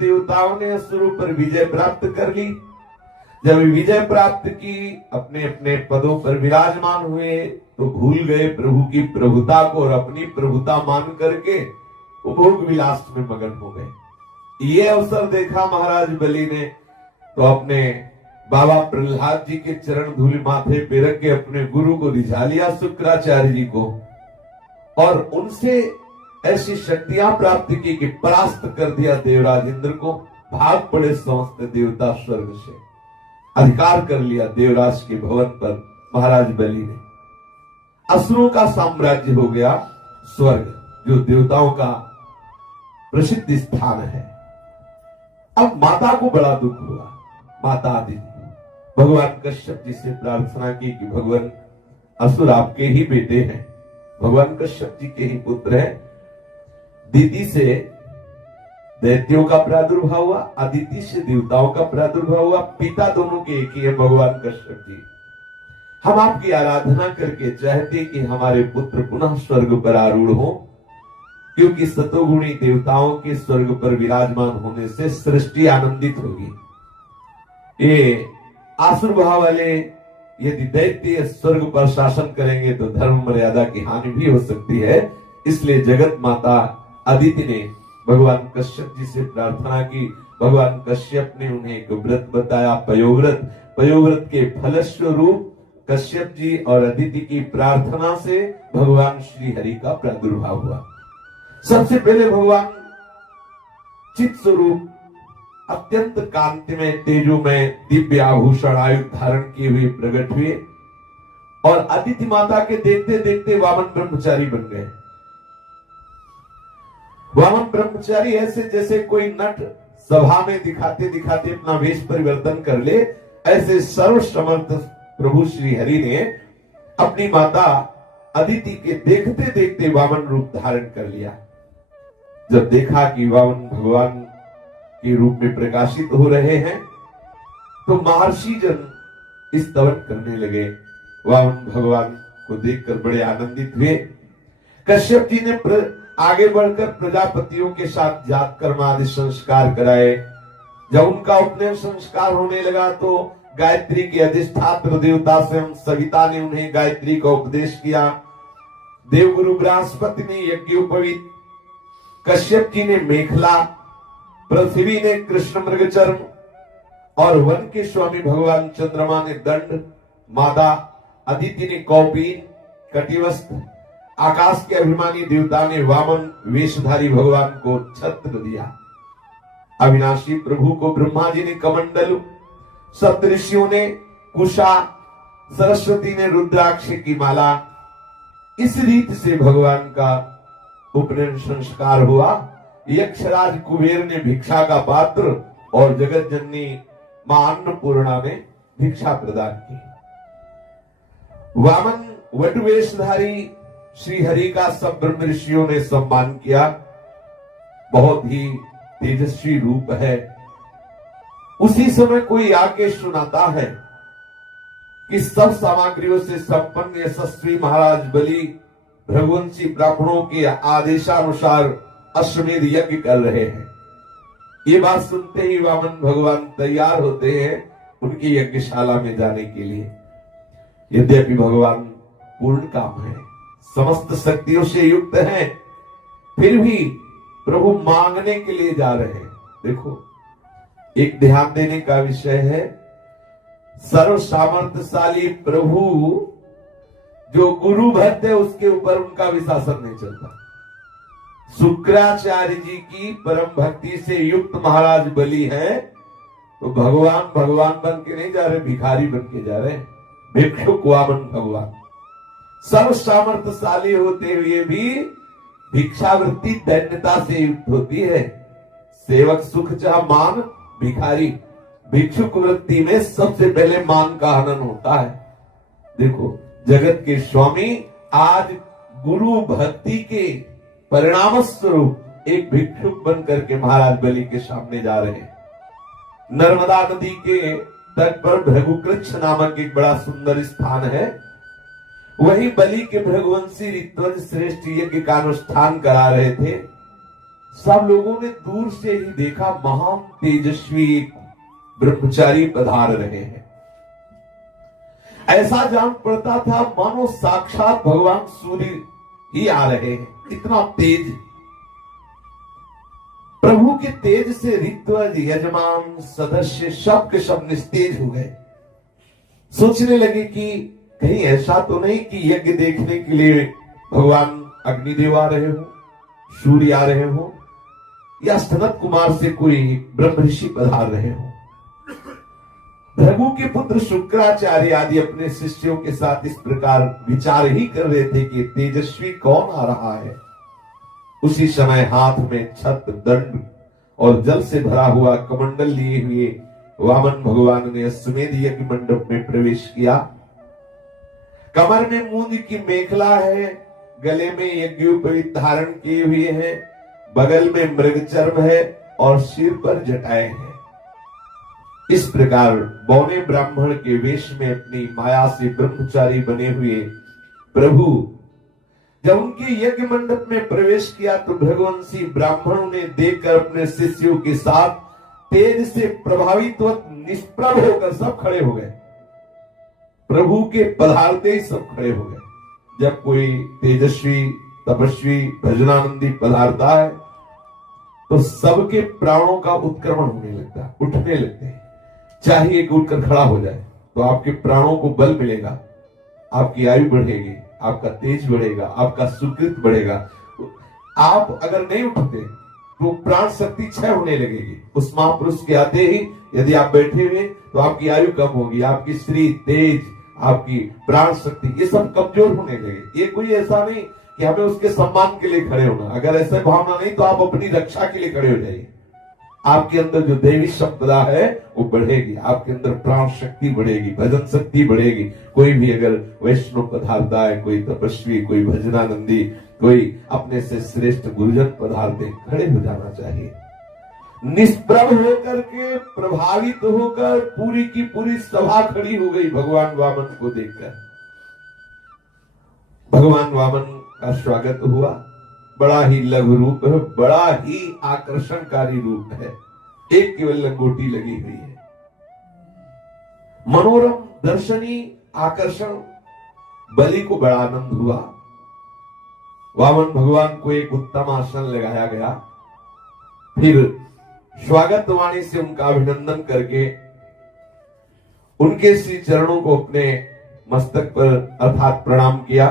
देवताओं ने असुरों पर विजय प्राप्त कर ली। जब विजय प्राप्त की, अपने अपने पदों पर विराजमान हुए, तो भूल गए प्रभु की प्रभुता को और अपनी प्रभुता मान करके उपभोग विलास में मगन हो गए। ये अवसर देखा महाराज बलि ने, तो अपने बाबा प्रहलाद जी के चरण धूलि माथे पे रख के अपने गुरु को रिझा लिया, शुक्राचार्य जी को, और उनसे ऐसी शक्तियां प्राप्त की कि परास्त कर दिया देवराज इंद्र को। भाग पड़े समस्त देवता स्वर्ग से, अधिकार कर लिया देवराज के भवन पर महाराज बलि ने। असुरों का साम्राज्य हो गया स्वर्ग, जो देवताओं का प्रसिद्ध स्थान है। अब माता को बड़ा दुख हुआ। माता आदिति भगवान कश्यप जी से प्रार्थना की कि भगवान, असुर आपके ही बेटे हैं, भगवान कश्यप जी के ही पुत्र हैं। दीदी से दैत्यों का प्रादुर्भाव हुआ, अदिति से देवताओं का प्रादुर्भाव हुआ। पिता दोनों के एक ही है, भगवान कश्यप जी। हम आपकी आराधना करके चाहते कि हमारे पुत्र पुनः स्वर्ग पर आरूढ़ हो, क्योंकि सतोगुणी देवताओं के स्वर्ग पर विराजमान होने से सृष्टि आनंदित होगी। ये आसुर भाव वाले यदि दैत्य स्वर्ग पर शासन करेंगे तो धर्म मर्यादा की हानि भी हो सकती है। इसलिए जगत माता अदिति ने भगवान कश्यप जी से प्रार्थना की। भगवान कश्यप ने उन्हें एक व्रत बताया, पयोव्रत। पयोव्रत के फलस्वरूप कश्यप जी और अदिति की प्रार्थना से भगवान श्री हरि का प्रादुर्भाव हुआ। सबसे पहले भगवान चित स्वरूप अत्यंत कांतिमय, तेजोमय, दिव्य आभूषण आयुध धारण किए हुए प्रकट हुए, और अदिति माता के देखते देखते वामन ब्रह्मचारी बन गए। वामन ब्रह्मचारी ऐसे जैसे कोई नट सभा में दिखाते दिखाते अपना वेश परिवर्तन कर ले, ऐसे सर्वसमर्थ प्रभु श्री हरि ने अपनी माता अदिति के देखते देखते वामन रूप धारण कर लिया। जब देखा कि वामन भगवान के रूप में प्रकाशित हो रहे हैं, तो महर्षि जन स्तवन करने लगे। वामन भगवान को देखकर बड़े आनंदित हुए। कश्यप जी ने आगे बढ़कर प्रजापतियों के साथ जात कर्म आदि संस्कार कराए। जब उनका उपनयन संस्कार होने लगा, तो गायत्री के अधिष्ठात्र देवता स्वयं सविता ने उन्हें गायत्री का उपदेश किया। देवगुरु बृहस्पति ने यज्ञोपवीत, कश्यप जी ने मेखला, पृथ्वी ने कृष्ण मृगचर्म, और वन के स्वामी भगवान चंद्रमा ने दंड, मादा अदिति ने कौपीन कटिवस्त्र, आकाश के अभिमानी देवता ने वामन वेशधारी भगवान को छत्र दिया। अविनाशी प्रभु को ब्रह्मा जी ने कमंडल, सप्तऋषियों ने कुशा, सरस्वती ने रुद्राक्ष की माला। इस रीत से भगवान का उपनयन संस्कार हुआ। यक्षराज कुबेर ने भिक्षा का पात्र, और जगत जननी मां अन्नपूर्णा ने भिक्षा प्रदान की। वामन वटवेशधारी श्री हरि का सब ब्रह्म ऋषियों ने सम्मान किया। बहुत ही तेजस्वी रूप है। उसी समय कोई आके सुनाता है कि सब सामग्रियों से संपन्न यशस्वी महाराज बलि भृगुवंशी ब्राह्मणों के आदेशानुसार अश्वमेध यज्ञ कर रहे हैं। ये बात सुनते ही वामन भगवान तैयार होते हैं उनकी यज्ञशाला में जाने के लिए। यद्यपि भगवान पूर्ण काम है, समस्त शक्तियों से युक्त हैं, फिर भी प्रभु मांगने के लिए जा रहे हैं। देखो, एक ध्यान देने का विषय है, सर्व सामर्थ्यशाली प्रभु जो गुरु भक्त है, उसके ऊपर उनका विशासन नहीं चलता। शुक्राचार्य जी की परम भक्ति से युक्त महाराज बलि है, तो भगवान भगवान बन के नहीं जा रहे, भिखारी बन के जा रहे हैं। भिक्षुक वामन भगवान सर्व सामर्थ्यशाली होते हुए भी भिक्षावृत्ति दैन्यता से युक्त होती है। सेवक सुख चाह मान भिखारी, भिक्षुक वृत्ति में सबसे पहले मान का हनन होता है। देखो, जगत के स्वामी आज गुरु भक्ति के परिणाम स्वरूप एक भिक्षुक बनकर के महाराज बलि के सामने जा रहे हैं। नर्मदा नदी के तट पर भृगुकृच्छ नामक एक बड़ा सुंदर स्थान है। वही बलि के भृगुवंशी ऋत्विज श्रेष्ठ यज्ञ का अनुष्ठान करा रहे थे। सब लोगों ने दूर से ही देखा महान तेजस्वी एक ब्रह्मचारी पधार रहे हैं। ऐसा जान पड़ता था मानो साक्षात भगवान सूर्य ही आ रहे हैं, इतना तेज। प्रभु के तेज से ऋत्विज, यजमान, सदस्य सब के सब निस्तेज हो गए। सोचने लगे कि कहीं ऐसा तो नहीं कि यज्ञ देखने के लिए भगवान अग्निदेव आ रहे हो, सूर्य आ रहे हो, या सनत कुमार से कोई ब्रह्म ऋषि पधार रहे हो। भृगु के पुत्र शुक्राचार्य आदि अपने शिष्यों के साथ इस प्रकार विचार ही कर रहे थे कि तेजस्वी कौन आ रहा है। उसी समय हाथ में छत्र, दंड और जल से भरा हुआ कमंडल लिए हुए वामन भगवान ने अश्वमेध यज्ञ मंडप में प्रवेश किया। कमर में मूंज की मेखला है, गले में यज्ञोपवीत धारण किए हुए हैं, बगल में मृगचर्म है और सिर पर जटाएं हैं। इस प्रकार बौने ब्राह्मण के वेश में अपनी माया से ब्रह्मचारी बने हुए प्रभु जब उनके यज्ञ मंडप में प्रवेश किया तो भृगुवंशी ब्राह्मणों ने देखकर अपने शिष्यों के साथ तेज से प्रभावित व निष्प्रभ होकर सब खड़े हो गए। प्रभु के पधारते ही सब खड़े हो गए। जब कोई तेजस्वी, तपस्वी, भजनानंदी पधारता है तो सबके प्राणों का उत्क्रमण होने लगता है, उठने लगते हैं। चाहे एक उठकर खड़ा हो जाए तो आपके प्राणों को बल मिलेगा, आपकी आयु बढ़ेगी, आपका तेज बढ़ेगा, आपका सुकृत बढ़ेगा। आप अगर नहीं उठते तो प्राण शक्ति क्षय होने लगेगी। उस महापुरुष के आते ही यदि आप बैठे हुए तो आपकी आयु कम होगी, आपकी श्री, तेज, आपकी प्राण शक्ति ये सब कमजोर होने लगे। ये कोई ऐसा नहीं कि हमें उसके सम्मान के लिए खड़े होना, अगर ऐसा भावना नहीं तो आप अपनी रक्षा के लिए खड़े हो जाइए। आपके अंदर जो दैवी संपदा है वो बढ़ेगी, आपके अंदर प्राण शक्ति बढ़ेगी, भजन शक्ति बढ़ेगी। कोई भी अगर वैष्णव पधारता है, कोई तपस्वी, कोई भजनानंदी, कोई अपने से श्रेष्ठ गुरुजन पधारते, खड़े हो जाना चाहिए। निष्प्रभ होकर के, प्रभावित होकर पूरी की पूरी सभा खड़ी हो गई भगवान वामन को देखकर। भगवान वामन का स्वागत हुआ। बड़ा ही लघु रूप है, बड़ा ही आकर्षणकारी रूप है। एक केवल लंगोटी लगी हुई है। मनोरम दर्शनी आकर्षण। बलि को बड़ा आनंद हुआ। वामन भगवान को एक उत्तम आसन लगाया गया। फिर स्वागत वाणी से उनका अभिनंदन करके उनके श्री चरणों को अपने मस्तक पर अर्थात प्रणाम किया।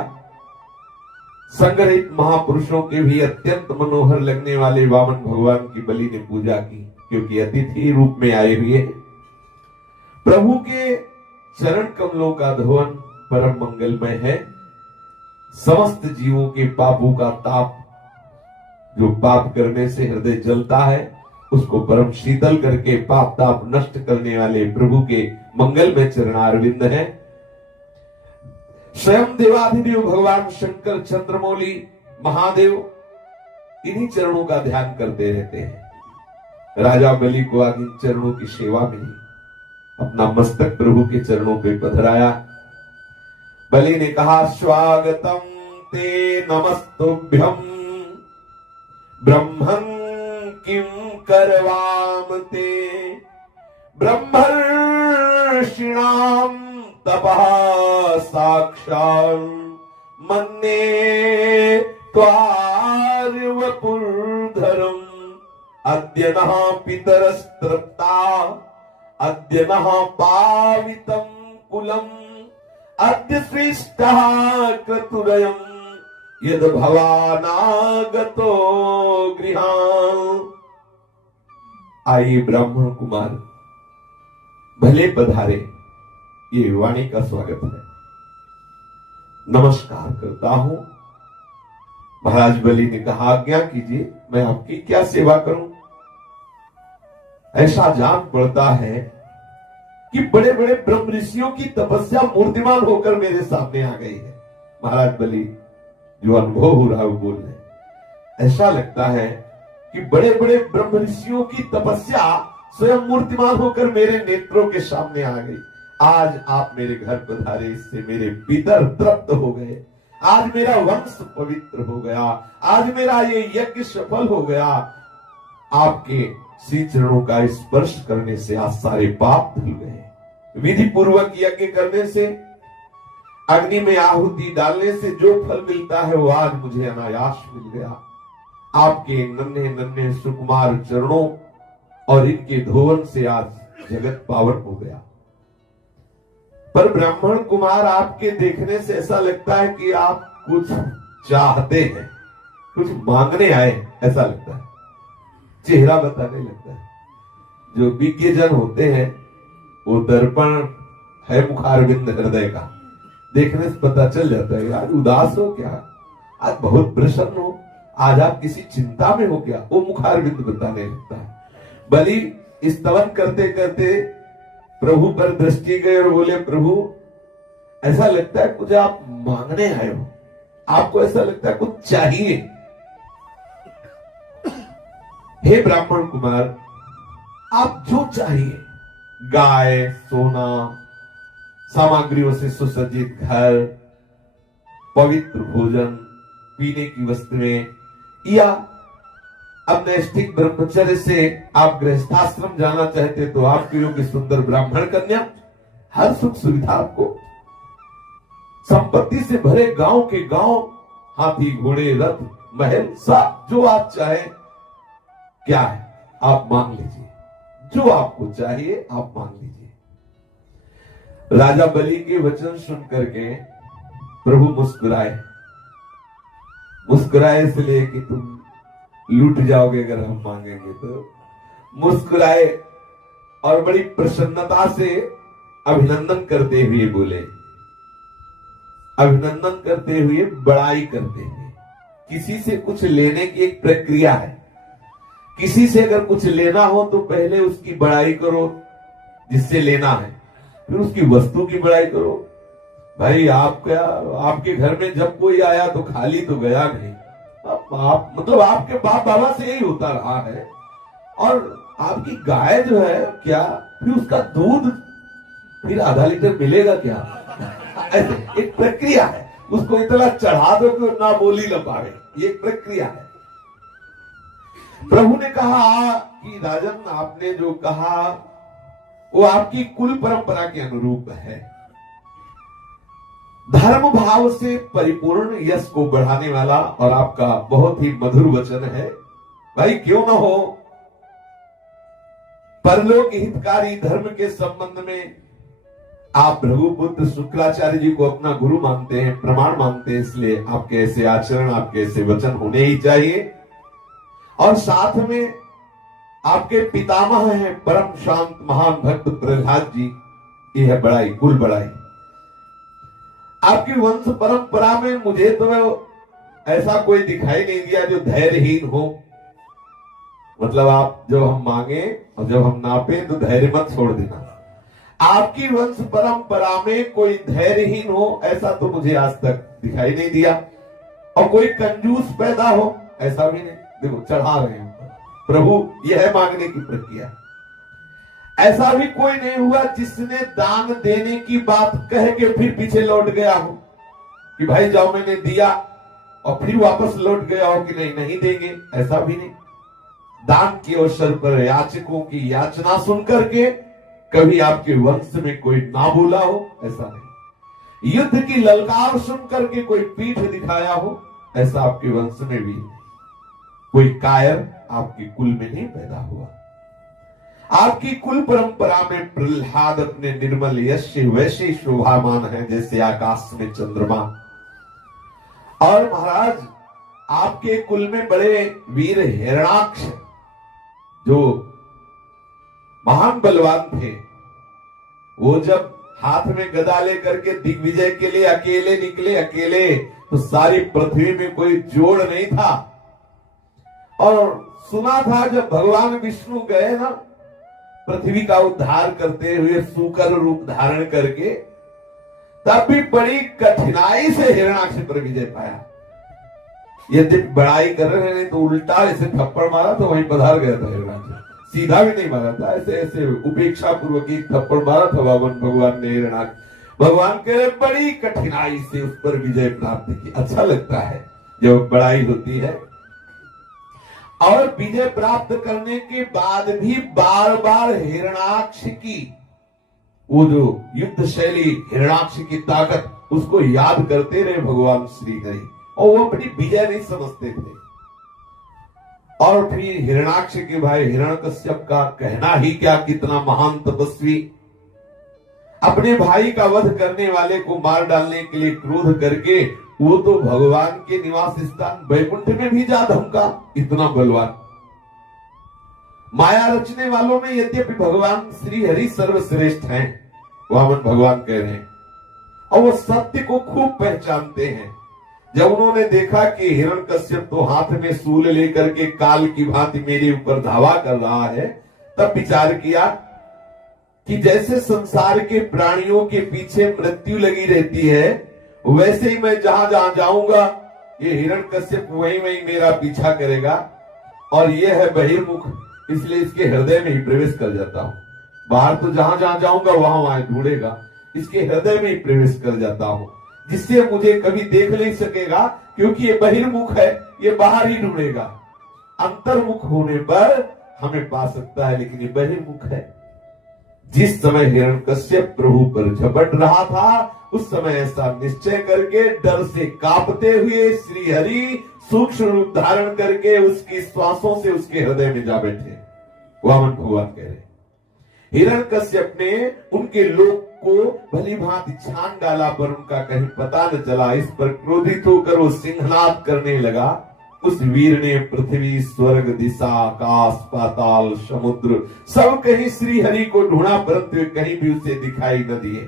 संग्रहित महापुरुषों के भी अत्यंत मनोहर लगने वाले वामन भगवान की बलि ने पूजा की, क्योंकि अतिथि रूप में आए हुए प्रभु के चरण कमलों का धवन परम मंगलमय है। समस्त जीवों के पापों का ताप, जो पाप करने से हृदय जलता है, उसको परम शीतल करके पाप ताप नष्ट करने वाले प्रभु के मंगलमय चरणारविंद है। स्वयं देवाधिदेव भगवान शंकर, चंद्रमौली, महादेव इन्हीं चरणों का ध्यान करते रहते हैं। राजा बलि को आज इन चरणों की सेवा मिली, अपना मस्तक प्रभु के चरणों पे पधराया। बलि ने कहा, स्वागतम ते नमस्तुभ्यम ब्रह्मन् किम करवाम ते ब्रह्मर्षिणाम तपः साक्षात् मन्ये त्वार्यवपुर्धरम् अद्य नः पितरस्तृप्ता अद्य नः पावितं कुलम् अद्य सृष्टः क्रतुरयम् यद भवानागतो गृहान्। आइए ब्राह्मण कुमार, भले पधारे। ये वाणी का स्वागत है। नमस्कार करता हूं। महाराज बलि ने कहा, आज्ञा कीजिए, मैं आपकी क्या सेवा करूं। ऐसा जान पड़ता है कि बड़े बड़े ब्रह्म ऋषियों की तपस्या मूर्तिमान होकर मेरे सामने आ गई है। महाराज बलि जो अनुभव हो रहा है वो बोल रहे। ऐसा लगता है कि बड़े बड़े ब्रह्म ऋषियों की तपस्या स्वयं मूर्तिमान होकर मेरे नेत्रों के सामने आ गई। आज आप मेरे घर पधारे, इससे मेरे पितर तृप्त हो गए। आज मेरा वंश पवित्र हो गया, आज मेरा ये यज्ञ सफल हो गया। आपके श्री चरणों का स्पर्श करने से आज सारे पाप धुल गए। विधि पूर्वक यज्ञ करने से, अग्नि में आहुति डालने से जो फल मिलता है वो आज मुझे अनायास मिल गया। आपके नन्हे नन्हे सुकुमार चरणों और इनके धोवन से आज जगत पावन हो गया। पर ब्राह्मण कुमार आपके देखने से ऐसा लगता है कि आप कुछ चाहते हैं, कुछ मांगने आए, ऐसा लगता है, चेहरा बताने लगता है। जो विज्ञ जन होते हैं वो दर्पण है मुखारविंद हृदय का, देखने से पता चल जाता है आज उदास हो क्या, आज बहुत प्रसन्न हो, आज आप किसी चिंता में हो क्या, वो मुखारविंद बताने लगता है। बलि स्तवन करते करते प्रभु पर दृष्टि गए और बोले, प्रभु ऐसा लगता है कुछ आप मांगने आए हो, आपको ऐसा लगता है कुछ चाहिए। हे ब्राह्मण कुमार, आप जो चाहिए, गाय, सोना, सामग्रियों से सुसज्जित घर, पवित्र भोजन, पीने की वस्तुएं, या अब नैष्ठिक ब्रह्मचर्य से आप गृहस्थाश्रम जाना चाहते तो आपके योग्य सुंदर ब्राह्मण कन्या, हर सुख सुविधा आपको, संपत्ति से भरे गांव के गांव, हाथी घोड़े रथ महल, सब जो आप चाहे, क्या है आप मांग लीजिए, जो आपको चाहिए आप मांग लीजिए। राजा बलि के वचन सुन करके प्रभु मुस्कुराए, मुस्कुराए इसलिए कि तुम लूट जाओगे अगर हम मांगेंगे तो। मुस्कुराए और बड़ी प्रसन्नता से अभिनंदन करते हुए बोले, अभिनंदन करते हुए, बड़ाई करते हुए। किसी से कुछ लेने की एक प्रक्रिया है, किसी से अगर कुछ लेना हो तो पहले उसकी बड़ाई करो जिससे लेना है, फिर उसकी वस्तु की बड़ाई करो। भाई आपके घर में जब कोई आया तो खाली तो गया नहीं, आप मतलब आपके बाप बाबा से यही होता रहा है। और आपकी गाय जो है क्या, फिर उसका दूध फिर आधा लीटर मिलेगा क्या, ऐसे एक प्रक्रिया है। उसको इतना चढ़ा दो कि ना बोली ना पावे, ये एक प्रक्रिया है। प्रभु ने कहा कि राजन, आपने जो कहा वो आपकी कुल परंपरा के अनुरूप है। धर्म भाव से परिपूर्ण यश को बढ़ाने वाला और आपका बहुत ही मधुर वचन है। भाई क्यों ना हो, परलोक हितकारी धर्म के संबंध में आप भृगुपुत्र शुक्राचार्य जी को अपना गुरु मानते हैं, प्रमाण मानते हैं, इसलिए आपके ऐसे आचरण, आपके ऐसे वचन होने ही चाहिए। और साथ में आपके पितामह हैं परम शांत महान भक्त प्रहलाद जी, ये है बड़ाई, कुल बड़ाई। आपकी वंश परंपरा में मुझे तो ऐसा कोई दिखाई नहीं दिया जो धैर्यहीन हो। मतलब आप जब हम मांगे और जब हम नापे तो धैर्य मत छोड़ देना। आपकी वंश परंपरा में कोई धैर्यहीन हो ऐसा तो मुझे आज तक दिखाई नहीं दिया, और कोई कंजूस पैदा हो ऐसा भी नहीं। देखो चढ़ा रहे हैं प्रभु, यह है मांगने की प्रक्रिया। ऐसा भी कोई नहीं हुआ जिसने दान देने की बात कह के फिर पीछे लौट गया हो कि भाई जाओ मैंने दिया, और फिर वापस लौट गया हो कि नहीं नहीं देंगे, ऐसा भी नहीं। दान के अवसर पर याचकों की याचना सुन करके कभी आपके वंश में कोई ना बोला हो, ऐसा नहीं। युद्ध की ललकार सुन करके कोई पीठ दिखाया हो, ऐसा आपके वंश में भी नहीं। कोई कायर आपके कुल में नहीं पैदा हुआ। आपकी कुल परंपरा में प्रहलाद अपने निर्मल यश से वैसे शोभामान है जैसे आकाश में चंद्रमा। और महाराज आपके कुल में बड़े वीर हिरणाक्ष जो महान बलवान थे, वो जब हाथ में गदा लेकर के दिग्विजय के लिए अकेले निकले, अकेले तो सारी पृथ्वी में कोई जोड़ नहीं था। और सुना था जब भगवान विष्णु गए ना पृथ्वी का उद्धार करते हुए सूकर रूप धारण करके, तब भी बड़ी कठिनाई से हिरणाक्ष पर विजय पाया। यदि बड़ाई कर रहे नहीं तो उल्टा ऐसे थप्पड़ मारा तो वहीं पधार गया था हिरणाक्ष, सीधा भी नहीं मारा था, ऐसे ऐसे उपेक्षा पूर्वक एक थप्पड़ मारा था भगवान ने हिरणाक्ष। भगवान कह रहे बड़ी कठिनाई से उस पर विजय प्राप्त की। अच्छा लगता है जब बड़ाई होती है। और विजय प्राप्त करने के बाद भी बार बार हिरणाक्ष की वो जो युद्ध शैली, हिरणाक्ष की ताकत, उसको याद करते रहे भगवान श्री हरि, और वो अपनी विजय नहीं समझते थे। और फिर हिरणाक्ष के भाई हिरण्यकश्यप का कहना ही क्या, कितना महान तपस्वी, अपने भाई का वध करने वाले को मार डालने के लिए क्रोध करके वो तो भगवान के निवास स्थान वैकुंठ में भी जा धमका, इतना बलवान। माया रचने वालों में यद्यपि भगवान श्री हरि सर्वश्रेष्ठ हैं, वामन भगवान कह रहे हैं, और वो सत्य को खूब पहचानते हैं। जब उन्होंने देखा कि हिरण्यकश्यप तो हाथ में सूल लेकर के काल की भांति मेरे ऊपर धावा कर रहा है, तब विचार किया कि जैसे संसार के प्राणियों के पीछे मृत्यु लगी रहती है, वैसे ही मैं जहां जहां जाऊंगा ये हिरण्यकश्यप वहीं वहीं मेरा पीछा करेगा, और ये है बहिर्मुख, इसलिए इसके हृदय में ही प्रवेश कर जाता हूं। बाहर तो जहां जहां जाऊंगा वहां वहां ढूंढेगा, इसके हृदय में ही प्रवेश कर जाता हूं, जिससे मुझे कभी देख नहीं सकेगा, क्योंकि ये बहिर्मुख है, ये बाहर ही ढूंढेगा। अंतर्मुख होने पर हमें पा सकता है, लेकिन ये बहिर्मुख है। जिस समय हिरण्यकश्यप प्रभु पर झपट रहा था, उस समय ऐसा निश्चय करके डर से कांपते हुए श्री हरि सूक्ष्म रूप धारण करके उसकी श्वासों से उसके हृदय में जा बैठे। वामन भगवान कह रहे हिरण्यकश्यप ने उनके लोक को भली भांति छान डाला, पर उनका कहीं पता न चला। इस पर क्रोधित होकर वो सिंहनाद करने लगा। उस वीर ने पृथ्वी, स्वर्ग, दिशा, आकाश, पाताल, समुद्र सब कहीं श्री हरि को ढूंढा, परंतु कहीं भी उसे दिखाई न दिए।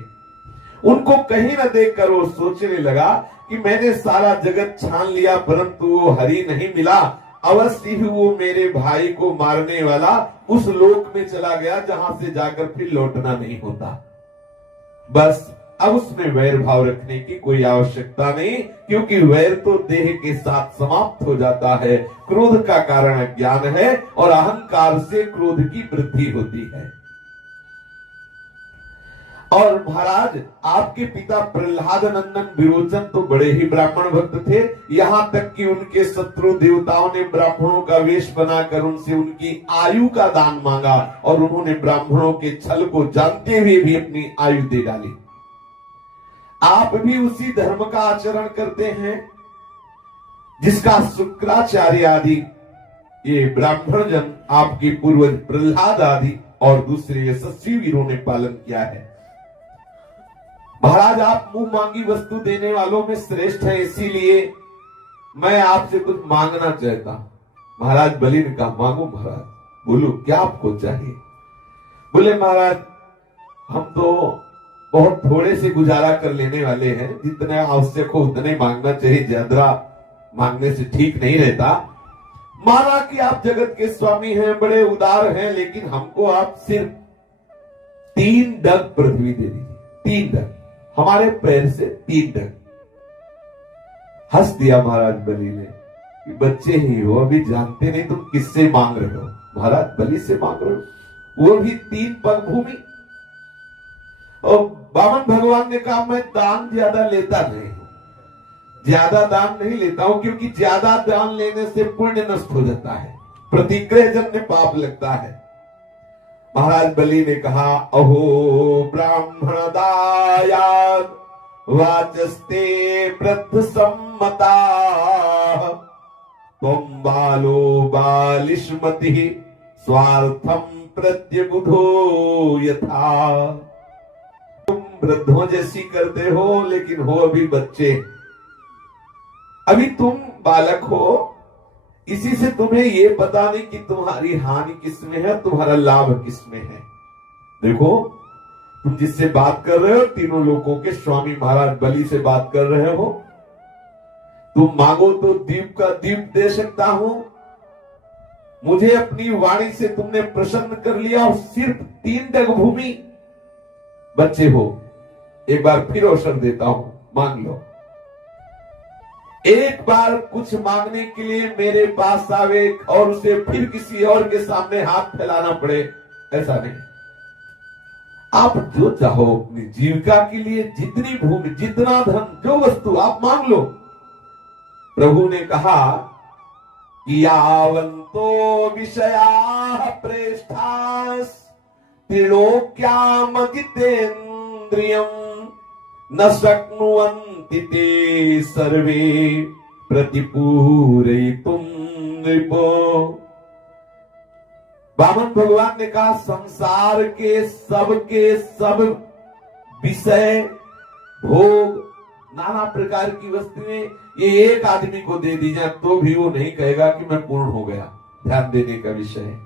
उनको कहीं न देखकर वो सोचने लगा कि मैंने सारा जगत छान लिया, परंतु वो हरि नहीं मिला। अवश्य ही वो मेरे भाई को मारने वाला उस लोक में चला गया, जहां से जाकर फिर लौटना नहीं होता। बस अब उसमें वैर भाव रखने की कोई आवश्यकता नहीं, क्योंकि वैर तो देह के साथ समाप्त हो जाता है। क्रोध का कारण अज्ञान है, और अहंकार से क्रोध की वृद्धि होती है। और महाराज, आपके पिता प्रहलाद नंदन विरोचन तो बड़े ही ब्राह्मण भक्त थे, यहाँ तक कि उनके शत्रु देवताओं ने ब्राह्मणों का वेश बनाकर उनसे उनकी आयु का दान मांगा, और उन्होंने ब्राह्मणों के छल को जानते हुए भी अपनी आयु दे डाली। आप भी उसी धर्म का आचरण करते हैं जिसका शुक्राचार्य आदि ये ब्राह्मण जन, आपके पूर्वज प्रहलाद आदि और दूसरे यशस्वी वीरों ने पालन किया है। महाराज, आप मुंह मांगी वस्तु देने वालों में श्रेष्ठ है, इसीलिए मैं आपसे कुछ मांगना चाहता हूं। महाराज बलि ने कहा, मांगो महाराज, बोलो क्या आपको चाहिए। बोले महाराज, हम तो बहुत थोड़े से गुजारा कर लेने वाले हैं, जितना आवश्यक हो उतने मांगना चाहिए, ज्यादा मांगने से ठीक नहीं रहता। माना कि आप जगत के स्वामी हैं, बड़े उदार हैं, लेकिन हमको आप सिर्फ 3 डग पृथ्वी दे दीजिए, 3 डग, हमारे पैर से 3 डग। हंस दिया महाराज बलि ने कि बच्चे ही हो, अभी जानते नहीं तुम किससे मांग रहे हो। महाराज बलि से मांग रहे हो, वो भी 3 पग भूमि। और वामन भगवान ने कहा, मैं दान ज्यादा लेता नहीं हूं, ज्यादा दान नहीं लेता हूं, क्योंकि ज्यादा दान लेने से पुण्य नष्ट हो जाता है, प्रतिग्रह जन्य पाप लगता है। महाराज बलि ने कहा, अहो ब्राह्मण दायाद वाचस्ते वृद्ध सम्मता, त्वं बालो बालिष्मति स्वार्थम प्रत्यबुधो यथा। तुम वृद्धों जैसी करते हो, लेकिन हो अभी बच्चे, अभी तुम बालक हो, इसी से तुम्हें ये पता नहीं कि तुम्हारी हानि किसमें है, तुम्हारा लाभ किसमें है। देखो, तुम जिससे बात कर रहे हो, तीनों लोगों के स्वामी महाराज बलि से बात कर रहे हो। तुम मांगो तो दीप का दीप दे सकता हूं। मुझे अपनी वाणी से तुमने प्रसन्न कर लिया, और सिर्फ 3 डग भूमि, बच्चे हो। एक बार फिर अवसर देता हूं, मांग लो। एक बार कुछ मांगने के लिए मेरे पास आवे और उसे फिर किसी और के सामने हाथ फैलाना पड़े, ऐसा नहीं। आप जो चाहो अपनी जीविका के लिए जितनी भूमि, जितना धन, जो वस्तु आप मांग लो। प्रभु ने कहा कि यावन्तो विषयाः प्रेष्ठास् त्रिलोक्यामजितेन्द्रियम् न शक्नुवन्ति ते सर्वे प्रतिपूरयितुम् नृपो। वामन भगवान ने कहा संसार के सब विषय, भोग, नाना प्रकार की वस्तुएं ये एक आदमी को दे दी जाए तो भी वो नहीं कहेगा कि मैं पूर्ण हो गया। ध्यान देने का विषय है।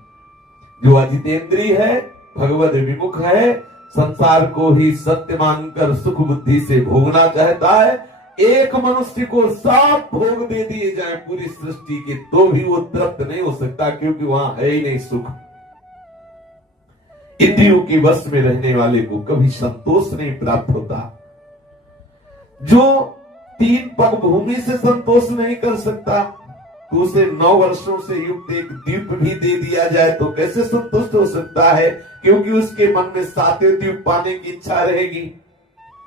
जो अजितेंद्रिय है, भगवद विमुख है, संसार को ही सत्य मानकर सुख बुद्धि से भोगना चाहता है, एक मनुष्य को सब भोग दे दिए जाए पूरी सृष्टि के तो भी वो तृप्त नहीं हो सकता, क्योंकि वहां है ही नहीं सुख। इंद्रियों के वश में रहने वाले को कभी संतोष नहीं प्राप्त होता। जो 3 पग भूमि से संतोष नहीं कर सकता, तो उसे 9 वर्षों से युक्त एक द्वीप भी दे दिया जाए तो कैसे संतुष्ट हो सकता है, क्योंकि उसके मन में 7वें द्वीप पाने की इच्छा रहेगी।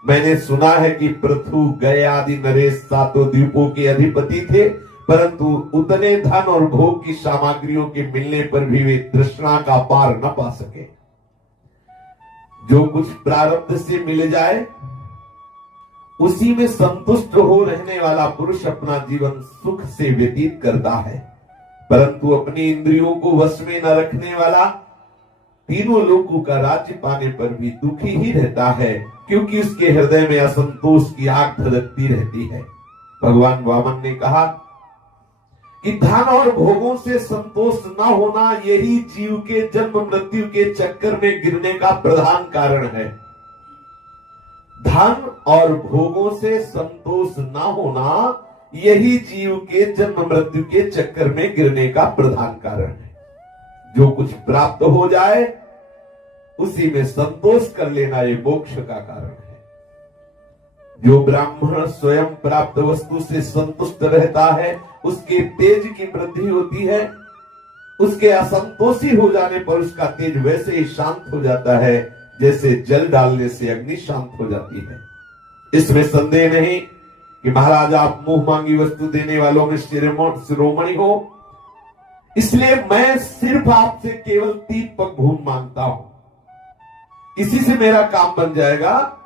मैंने सुना है कि पृथु, गया आदि नरेश 7 द्वीपों के अधिपति थे, परंतु उतने धन और भोग की सामग्रियों के मिलने पर भी वे तृष्णा का पार न पा सके। जो कुछ प्रारब्ध से मिल जाए उसी में संतुष्ट हो रहने वाला पुरुष अपना जीवन सुख से व्यतीत करता है, परंतु अपनी इंद्रियों को वश में न रखने वाला तीनों लोगों का राज्य पाने पर भी दुखी ही रहता है, क्योंकि उसके हृदय में असंतोष की आग धधकती रहती है। भगवान वामन ने कहा कि धन और भोगों से संतोष न होना यही जीव के जन्म मृत्यु के चक्कर में गिरने का प्रधान कारण है। धन और भोगों से संतोष न होना यही जीव के जन्म मृत्यु के चक्कर में गिरने का प्रधान कारण है। जो कुछ प्राप्त हो जाए उसी में संतोष कर लेना ये मोक्ष का कारण है। जो ब्राह्मण स्वयं प्राप्त वस्तु से संतुष्ट रहता है उसके तेज की वृद्धि होती है, उसके असंतोषी हो जाने पर उसका तेज वैसे ही शांत हो जाता है जैसे जल डालने से अग्नि शांत हो जाती है। इसमें संदेह नहीं कि महाराज आप मुंह मांगी वस्तु देने वालों में शिरोमणि हो, इसलिए मैं सिर्फ आपसे केवल 3 पग भूमि मांगता हूं, इसी से मेरा काम बन जाएगा,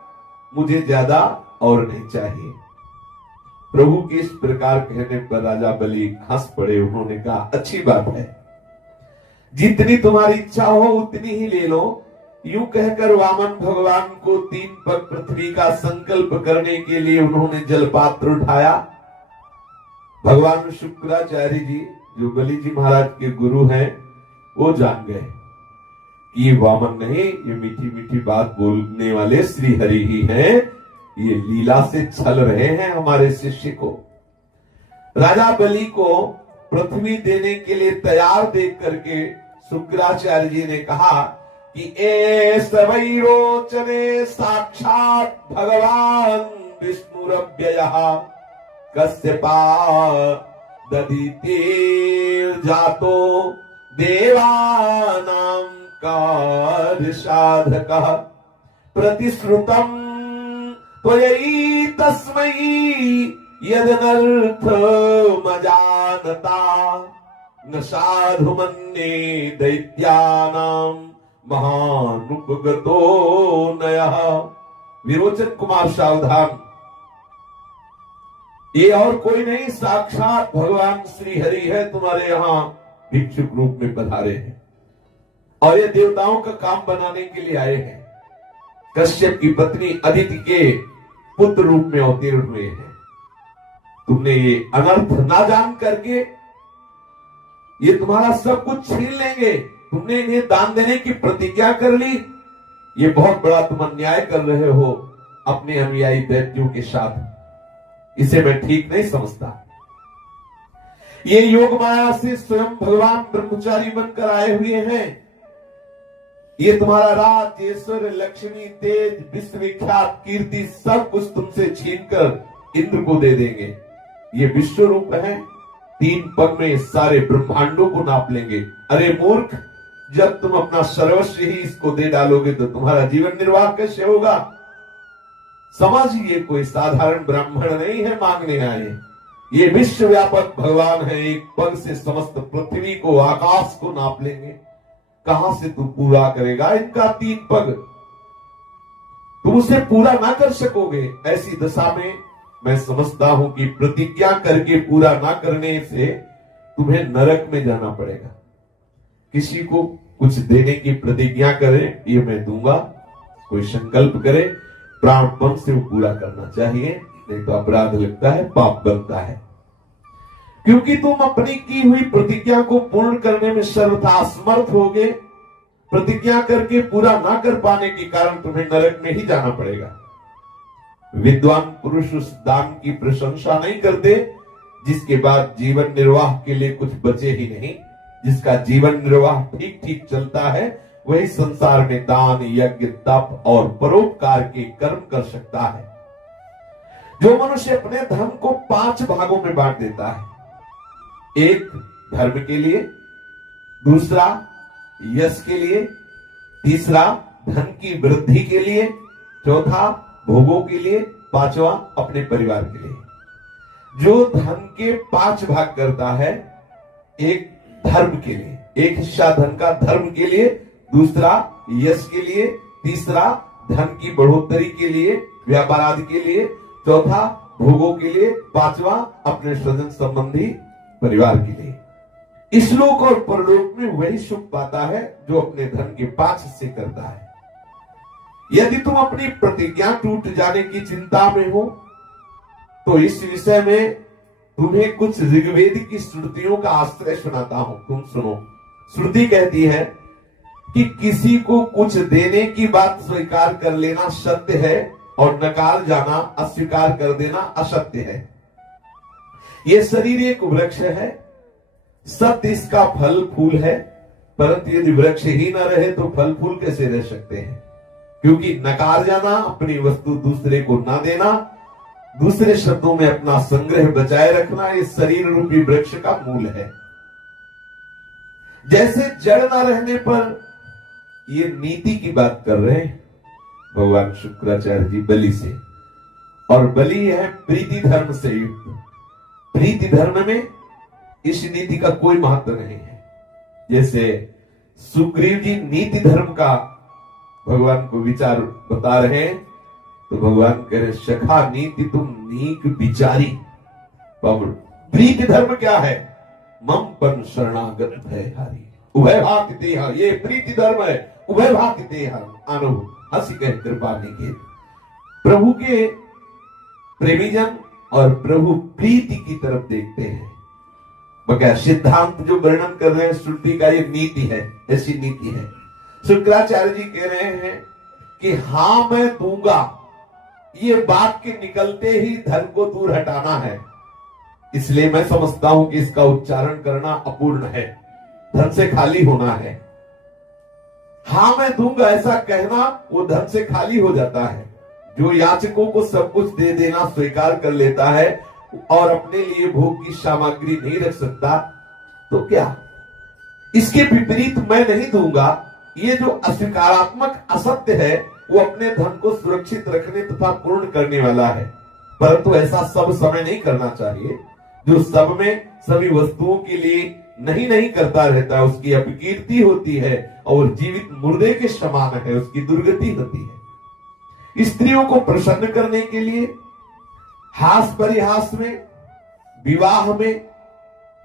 मुझे ज्यादा और नहीं चाहिए। प्रभु के इस प्रकार कहने पर राजा बलि हंस पड़े। उन्होंने कहा अच्छी बात है, जितनी तुम्हारी इच्छा हो उतनी ही ले लो। यूं कहकर वामन भगवान को 3 पग पृथ्वी का संकल्प करने के लिए उन्होंने जलपात्र उठाया। भगवान शुक्राचार्य जी जो बलि जी महाराज के गुरु हैं वो जान गए कि ये वामन नहीं, ये मीठी मीठी बात बोलने वाले श्री हरि ही हैं, ये लीला से छल रहे हैं हमारे शिष्य को। राजा बलि को पृथ्वी देने के लिए तैयार देख करके शुक्राचार्य जी ने कहा कि एष वै रोचने साक्षात भगवान विष्णुरव्ययः कश्यपाददिते जातो देवानां कार्यसाधकः प्रतिश्रुतम् त्वयि तस्मै यदनर्थमजानता न साधु मन्ये दैत्यानां महानुपगतो नयः। विरोचन कुमार सावधान, ये और कोई नहीं, साक्षात भगवान श्री हरि है, तुम्हारे यहाँ भिक्षुक रूप में पधारे हैं और ये देवताओं का काम बनाने के लिए आए हैं। कश्यप की पत्नी अदिति के पुत्र रूप में अवतीर्ण हुए हैं। तुमने ये अनर्थ ना जान करके ये तुम्हारा सब कुछ छीन लेंगे, तुमने इन्हें दान देने की प्रतिज्ञा कर ली, ये बहुत बड़ा तुम अन्याय कर रहे हो अपने अनुयायी दैत्यों के साथ, इसे मैं ठीक नहीं समझता। ये योग माया से स्वयं भगवान ब्रह्मचारी बनकर आए हुए हैं। ये तुम्हारा राज, ऐश्वर्य, लक्ष्मी, तेज, विश्वविख्यात कीर्ति सब कुछ तुमसे छीनकर इंद्र को दे देंगे। ये विश्व रूप है, 3 पग में सारे ब्रह्मांडों को नाप लेंगे। अरे मूर्ख, जब तुम अपना सर्वस्व ही इसको दे डालोगे तो तुम्हारा जीवन निर्वाह कैसे होगा? समझिए, कोई साधारण ब्राह्मण नहीं है मांगने आए, ये विश्व व्यापक भगवान है। एक पग से समस्त पृथ्वी को, आकाश को नाप लेंगे। कहां से तू पूरा करेगा इनका 3 पग? तुम उसे पूरा ना कर सकोगे। ऐसी दशा में मैं समझता हूं कि प्रतिज्ञा करके पूरा ना करने से तुम्हें नरक में जाना पड़ेगा। किसी को कुछ देने की प्रतिज्ञा करे, ये मैं दूंगा, कोई संकल्प करे, प्राणपण से वो पूरा करना चाहिए, नहीं तो अपराध लगता है, पाप बनता है। क्योंकि तुम अपनी की हुई प्रतिज्ञा को पूर्ण करने में सर्वथा असमर्थ होगे। प्रतिज्ञा करके पूरा ना कर पाने के कारण तुम्हें नरक में ही जाना पड़ेगा। विद्वान पुरुष उस दान की प्रशंसा नहीं करते जिसके बाद जीवन निर्वाह के लिए कुछ बचे ही नहीं। जिसका जीवन निर्वाह ठीक ठीक चलता है वही संसार में दान, यज्ञ, तप और परोपकार के कर्म कर सकता है। जो मनुष्य अपने धर्म को 5 भागों में बांट देता है, एक धर्म के लिए, दूसरा यश के लिए, तीसरा धन की वृद्धि के लिए, चौथा भोगों के लिए, पांचवा अपने परिवार के लिए। जो धन के 5 भाग करता है, एक धर्म के लिए, एक हिस्सा धन का धर्म के लिए, दूसरा यश के लिए, तीसरा धन की बढ़ोतरी के लिए, व्यापार आदि के लिए, चौथा भोगों के लिए, पांचवा अपने स्वजन संबंधी परिवार के लिए। इस लोक और परलोक में वही सुख पाता है जो अपने धन के 5 हिस्से करता है। यदि तुम अपनी प्रतिज्ञा टूट जाने की चिंता में हो तो इस विषय में तुम्हें कुछ ऋग्वेद की श्रुतियों का आश्रय सुनाता हूं, तुम सुनो। श्रुति कहती है कि किसी को कुछ देने की बात स्वीकार कर लेना सत्य है और नकार जाना, अस्वीकार कर देना असत्य है। यह शरीर एक वृक्ष है, सत्य इसका फल फूल है, परंतु यदि वृक्ष ही न रहे तो फल फूल कैसे रह सकते हैं? क्योंकि नकार जाना, अपनी वस्तु दूसरे को ना देना, दूसरे शब्दों में अपना संग्रह बचाए रखना, इस शरीर रूपी वृक्ष का मूल है। जैसे जड़ ना रहने पर, ये नीति की बात कर रहे हैं भगवान शुक्राचार्य जी बलि से, और बलि है प्रीति धर्म से युक्त। प्रीति धर्म में इस नीति का कोई महत्व नहीं है। जैसे सुग्रीव जी नीति धर्म का भगवान को विचार बता रहे हैं तो भगवान कह रहे, सखा नीति तुम नीक विचारी। प्रीति धर्म क्या है? मम पन शरणागत भयहारी, उभय भाति देहा, ये प्रीति धर्म है। उभय भाति देहा अनुभव हंसी कह कृपा निकेत। प्रभु के प्रेमीजन और प्रभु प्रीति की तरफ देखते हैं। बगैर सिद्धांत जो वर्णन कर रहे हैं श्रुति का, ये नीति है, ऐसी नीति है। शुक्राचार्य जी कह रहे हैं कि हाँ मैं दूंगा, ये बात के निकलते ही धन को दूर हटाना है। इसलिए मैं समझता हूं कि इसका उच्चारण करना अपूर्ण है, धन से खाली होना है। हाँ मैं दूंगा ऐसा कहना वो धन से खाली हो जाता है। जो याचकों को सब कुछ दे देना स्वीकार कर लेता है और अपने लिए भोग की सामग्री नहीं रख सकता तो क्या? इसके विपरीत मैं नहीं दूंगा, ये जो अस्वीकारात्मक असत्य है वो अपने धन को सुरक्षित रखने तथा पूर्ण करने वाला है। परंतु ऐसा सब समय नहीं करना चाहिए। जो सब में सभी वस्तुओं के लिए नहीं करता रहता, उसकी अपकीर्ति होती है और जीवित मुर्दे के समान है, उसकी दुर्गति होती है। स्त्रियों को प्रसन्न करने के लिए हास परिहास में, विवाह में,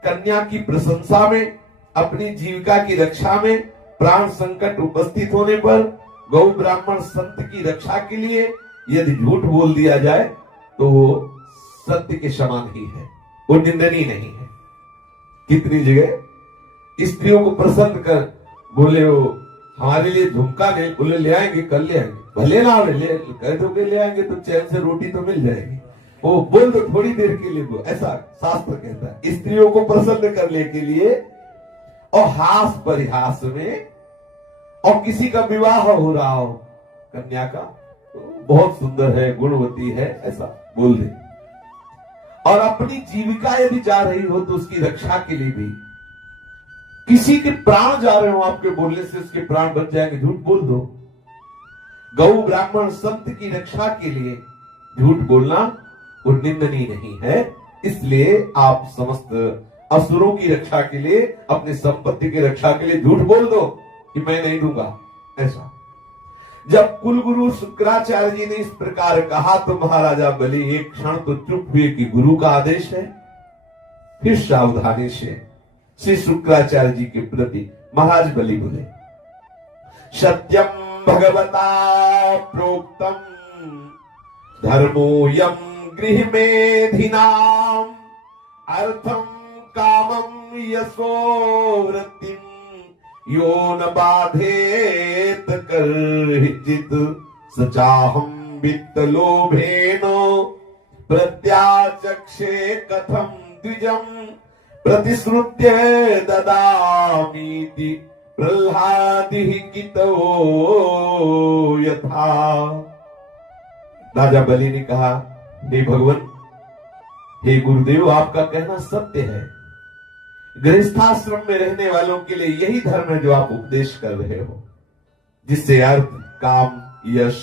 कन्या की प्रशंसा में, अपनी जीविका की रक्षा में, प्राण संकट उपस्थित होने पर गौ ब्राह्मण संत की रक्षा के लिए यदि झूठ बोल दिया जाए तो वो सत्य के समान ही है, वो निंदनीय नहीं है। कितनी जगह स्त्रियों को प्रसन्न कर बोले वो हमारे लिए झुमका ले, बोले ले आएंगे, कल ले आएंगे, भले ना ले कह दो ले आएंगे तो चैन से रोटी तो मिल जाएगी, वो बोल दो थोड़ी देर के लिए वो, ऐसा शास्त्र कहता है। स्त्रियों को प्रसन्न करने के लिए और हास परिहास में, और किसी का विवाह हो रहा हो कन्या का, तो बहुत सुंदर है, गुणवती है, ऐसा बोल दे। और अपनी जीविका यदि जा रही हो तो उसकी रक्षा के लिए भी किसी के प्राण जा रहे हो आपके बोलने से, उसके प्राण बच जाएंगे, झूठ बोल दो। गौ ब्राह्मण संत की रक्षा के लिए झूठ बोलना वो निंदनीय नहीं है। इसलिए आप समस्त असुरों की रक्षा के लिए, अपनी संपत्ति की रक्षा के लिए झूठ बोल दो कि मैं नहीं दूंगा। ऐसा जब कुलगुरु शुक्राचार्य जी ने इस प्रकार कहा तो महाराजा बलि एक क्षण तो चुप हुए कि गुरु का आदेश है। फिर सावधानी से श्री शुक्राचार्य जी के प्रति महाराज बलि बोले, सत्यम भगवता प्रोक्तम धर्मोऽयं गृह मेधिनाम अर्थम कामम यशो वृत्तिम यो न बाधेत कर्हिचित सचाहम वित्तलोभेन प्रत्याचक्षे कथम द्विजम प्रतिश्रुत्य ददामीति प्रह्लादिः कितो यथा। राजा बलि ने कहा, हे भगवान, हे गुरुदेव, आपका कहना सत्य है। गृहस्थाश्रम में रहने वालों के लिए यही धर्म है जो आप उपदेश कर रहे हो, जिससे अर्थ, काम, यश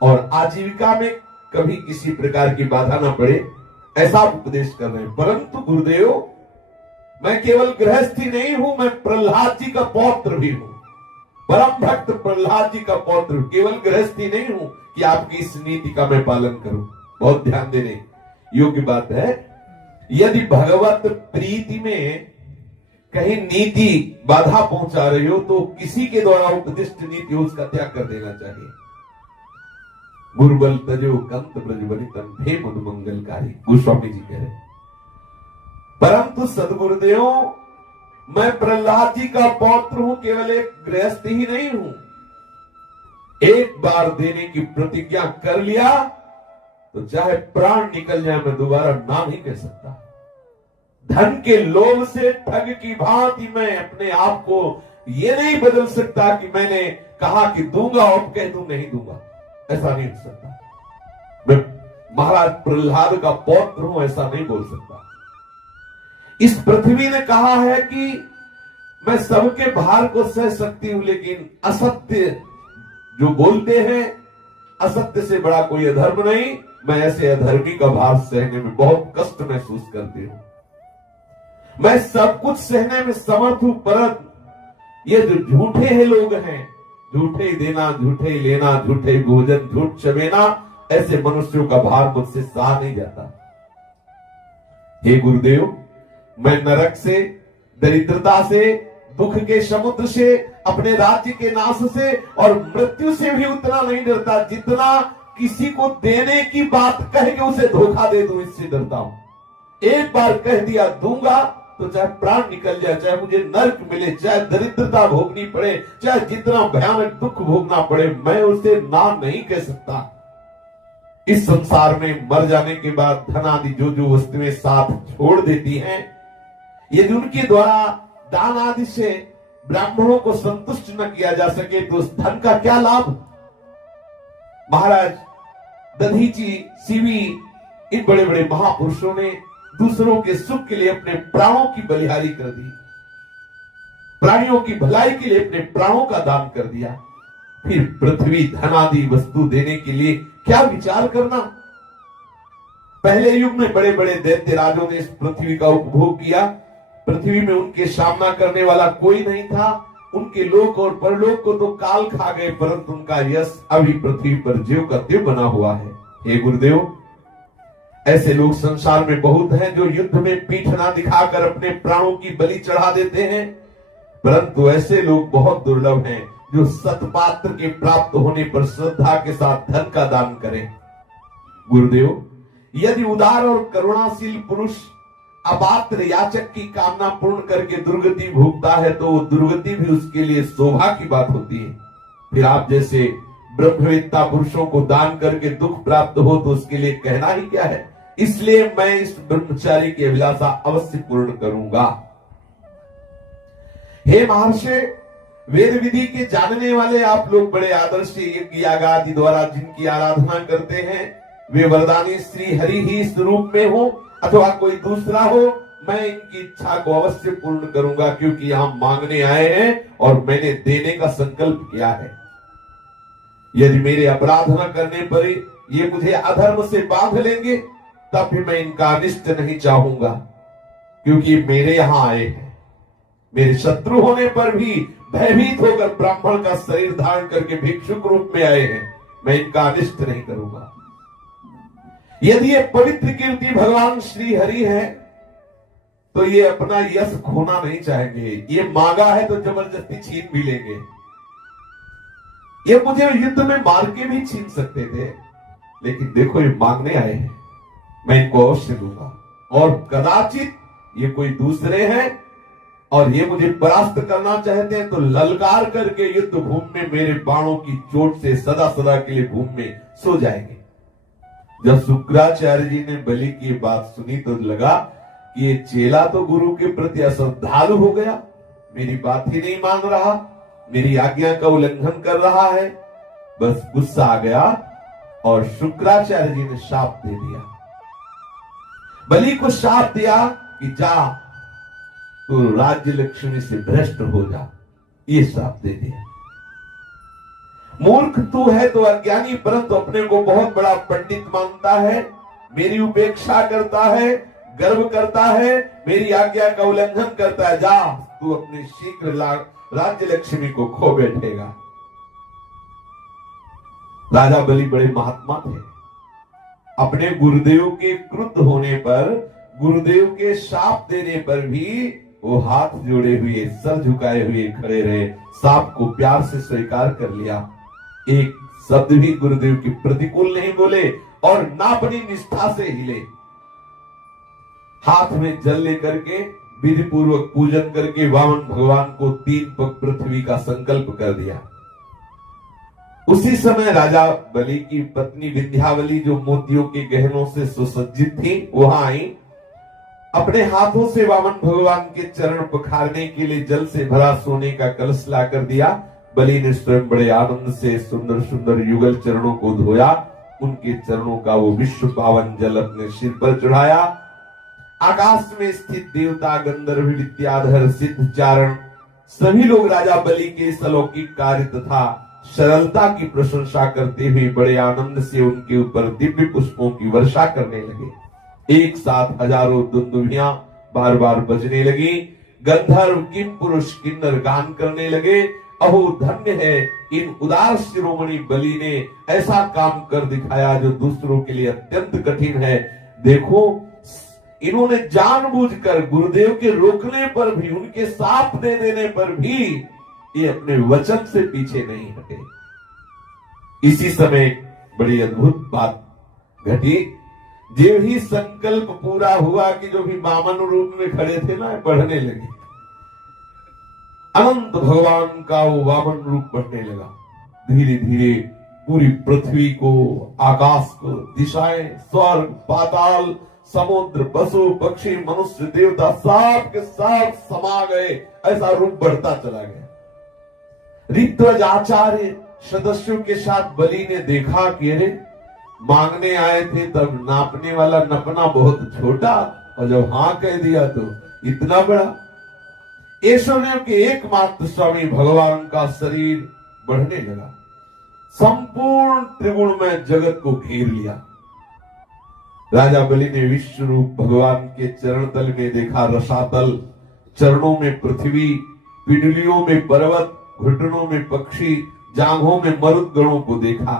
और आजीविका में कभी किसी प्रकार की बाधा न पड़े, ऐसा आप उपदेश कर रहे हैं। परंतु गुरुदेव, मैं केवल गृहस्थी नहीं हूं, मैं प्रहलाद जी का पौत्र भी हूं, परम भक्त प्रहलाद जी का पौत्र। केवल गृहस्थी नहीं हूं कि आपकी इस नीति का मैं पालन करूं। बहुत ध्यान देने योग्य बात है। यदि भगवत प्रीति में कहीं नीति बाधा पहुंचा रही हो तो किसी के द्वारा उपदिष्ट नीति हो उसका त्याग कर देना चाहिए। गुरुबल तजो कंत ब्रजबलितम हे मधु मंगलकारी, गोस्वामी जी कह रहे। परंतु सदगुरुदेव, मैं प्रहलाद जी का पौत्र हूं, केवल एक गृहस्थ ही नहीं हूं। एक बार देने की प्रतिज्ञा कर लिया तो चाहे प्राण निकल जाए, मैं दोबारा ना नहीं कह सकता। धन के लोभ से ठग की भांति मैं अपने आप को ये नहीं बदल सकता कि मैंने कहा कि दूंगा और कह दूं नहीं दूंगा। ऐसा नहीं हो सकता। मैं महाराज प्रहलाद का पौत्र हूं, ऐसा नहीं बोल सकता। इस पृथ्वी ने कहा है कि मैं सबके भार को सह सकती हूं, लेकिन असत्य जो बोलते हैं, असत्य से बड़ा कोई अधर्म नहीं। मैं ऐसे अधर्मी का भार सहने में बहुत कष्ट महसूस करती हूं। मैं सब कुछ सहने में समर्थ हूं, परंतु ये जो झूठे हैं लोग हैं, झूठे देना, झूठे लेना, झूठे भोजन, झूठ चबेना, ऐसे मनुष्यों का भार मुझसे सहा नहीं जाता। हे गुरुदेव, मैं नरक से, दरिद्रता से, दुख के समुद्र से, अपने राज्य के नाश से और मृत्यु से भी उतना नहीं डरता जितना किसी को देने की बात कह के उसे धोखा दे दूं, इससे डरता हूं। एक बार कह दिया दूंगा तो चाहे प्राण निकल जाए, चाहे मुझे नरक मिले, चाहे दरिद्रता भोगनी पड़े, चाहे जितना भयानक दुख भोगना पड़े, मैं उसे ना नहीं कह सकता। इस संसार में मर जाने के बाद धन आदि जो जो वस्तुएं साथ छोड़ देती हैं, यदि उनके द्वारा दान आदि से ब्राह्मणों को संतुष्ट न किया जा सके तो उस धन का क्या लाभ। महाराज दधीची, सीवी, इन बड़े बड़े महापुरुषों ने दूसरों के सुख के लिए अपने प्राणों की बलिहारी कर दी, प्राणियों की भलाई के लिए अपने प्राणों का दान कर दिया। फिर पृथ्वी, धन आदि वस्तु देने के लिए क्या विचार करना। पहले युग में बड़े बड़े दैत्य राजों ने इस पृथ्वी का उपभोग किया। पृथ्वी में उनके सामना करने वाला कोई नहीं था। उनके लोक और परलोक को तो काल खा गए, परंतु उनका यश अभी पृथ्वी पर ज्यों का त्यों बना हुआ है। हे गुरुदेव, ऐसे लोग संसार में बहुत हैं जो युद्ध में पीठ ना दिखाकर अपने प्राणों की बलि चढ़ा देते हैं, परंतु ऐसे लोग बहुत दुर्लभ हैं जो सत्पात्र के प्राप्त होने पर श्रद्धा के साथ धन का दान करें। गुरुदेव, यदि उदार और करुणाशील पुरुष अपात्र याचक की कामना पूर्ण करके दुर्गति भोगता है तो वो दुर्गति भी उसके लिए शोभा की बात होती है। फिर आप जैसे ब्रह्मवेत्ता पुरुषों को दान करके दुख प्राप्त हो तो उसके लिए कहना ही क्या है। इसलिए मैं इस ब्रह्मचारी की अभिलाषा अवश्य पूर्ण करूंगा। हे महर्षि, वेद विधि के जानने वाले आप लोग बड़े आदर्श यज्ञ याग आदि द्वारा जिनकी आराधना करते हैं, वे वरदानी श्री हरि ही स्वरूप में हो अथवा कोई दूसरा हो, मैं इनकी इच्छा को अवश्य पूर्ण करूंगा, क्योंकि यहां मांगने आए हैं और मैंने देने का संकल्प किया है। यदि मेरे अपराध न करने पर ये मुझे अधर्म से बांध लेंगे, तब भी मैं इनका अनिष्ट नहीं चाहूंगा, क्योंकि मेरे यहां आए हैं। मेरे शत्रु होने पर भी भयभीत होकर ब्राह्मण का शरीर धारण करके भिक्षुक रूप में आए हैं, मैं इनका अनिष्ट नहीं करूंगा। यदि ये पवित्र कीर्ति भगवान श्री हरि है, तो ये अपना यश खोना नहीं चाहेंगे। ये मांगा है तो जबरदस्ती छीन भी लेंगे। ये मुझे युद्ध में मार के भी छीन सकते थे, लेकिन देखो ये मांगने आए हैं, मैं इनको अवश्य दूंगा। और कदाचित ये कोई दूसरे हैं और ये मुझे परास्त करना चाहते हैं, तो ललकार करके युद्ध भूमि में मेरे बाणों की चोट से सदा सदा के लिए भूमि में सो जाएंगे। जब शुक्राचार्य जी ने बलि की बात सुनी तो लगा कि ये चेला तो गुरु के प्रति अश्रद्धालु हो गया, मेरी बात ही नहीं मान रहा, मेरी आज्ञा का उल्लंघन कर रहा है। बस गुस्सा आ गया और शुक्राचार्य जी ने शाप दे दिया। बलि को शाप दिया कि जा तो राज्य लक्ष्मी से भ्रष्ट हो जा, ये शाप दे दिया। मूर्ख तू है तो अज्ञानी, परंतु अपने को बहुत बड़ा पंडित मानता है, मेरी उपेक्षा करता है, गर्व करता है, मेरी आज्ञा का उल्लंघन करता है। जा तू अपने शीघ्र राज्य लक्ष्मी को खो बैठेगा। राजा बलि बड़े महात्मा थे। अपने गुरुदेव के क्रुद्ध होने पर, गुरुदेव के शाप देने पर भी वो हाथ जोड़े हुए, सर झुकाए हुए खड़े रहे, शाप को प्यार से स्वीकार कर लिया। एक शब्द भी गुरुदेव के प्रतिकूल नहीं बोले और ना अपनी निष्ठा से हिले। हाथ में जल लेकर के विधि पूर्वक पूजन करके वामन भगवान को 3 पग पृथ्वी का संकल्प कर दिया। उसी समय राजा बलि की पत्नी विंध्यावली, जो मोतियों के गहनों से सुसज्जित थी, वहां आई। अपने हाथों से वामन भगवान के चरण पखारने के लिए जल से भरा सोने का कलश ला कर दिया। बलि ने स्वयं बड़े आनंद से सुंदर सुंदर युगल चरणों को धोया, उनके चरणों का वो विश्व पावन जल अपने सिर पर चढ़ाया। आकाश में स्थित देवता, गंधर्व, विद्याधर, सिद्ध, चारण सभी लोग राजा बलि के इस अलौकिक कार्य तथा सरलता की प्रशंसा करते हुए बड़े आनंद से उनके ऊपर दिव्य पुष्पों की वर्षा करने लगे। एक साथ हजारों दुंदुभियां बार बार बजने लगी। गंधर्व, किम पुरुष, किन्नर गान करने लगे। अहो धन्य है इन उदार शिरोमणि बलि ने ऐसा काम कर दिखाया जो दूसरों के लिए अत्यंत कठिन है। देखो, इन्होंने जानबूझकर गुरुदेव के रोकने पर भी, उनके साथ दे देने पर भी ये अपने वचन से पीछे नहीं हटे। इसी समय बड़ी अद्भुत बात घटी। जो ही संकल्प पूरा हुआ कि जो भी वामन रूप में खड़े थे ना, बढ़ने लगे। अनंत भगवान का वो वामन रूप बढ़ने लगा। धीरे धीरे पूरी पृथ्वी को, आकाश को, दिशाएं, स्वर्ग, पाताल, समुद्र, पशु, पक्षी, मनुष्य, देवता सब के सब समा गए। ऐसा रूप बढ़ता चला गया। ऋत्विज आचार्य सदस्यों के साथ बलि ने देखा कि अरे मांगने आए थे तब नापने वाला नपना बहुत छोटा, और जब हाँ कह दिया तो इतना बड़ा। ऐश्वर्यों के एकमात्र स्वामी भगवान का शरीर बढ़ने लगा। संपूर्ण त्रिगुणमय जगत को घेर लिया। राजा बलि ने विश्व रूप भगवान के चरण तल में देखा रसातल, चरणों में पृथ्वी, पिंडलियों में पर्वत, घुटनों में पक्षी, जांघों में मरुदगणों को देखा।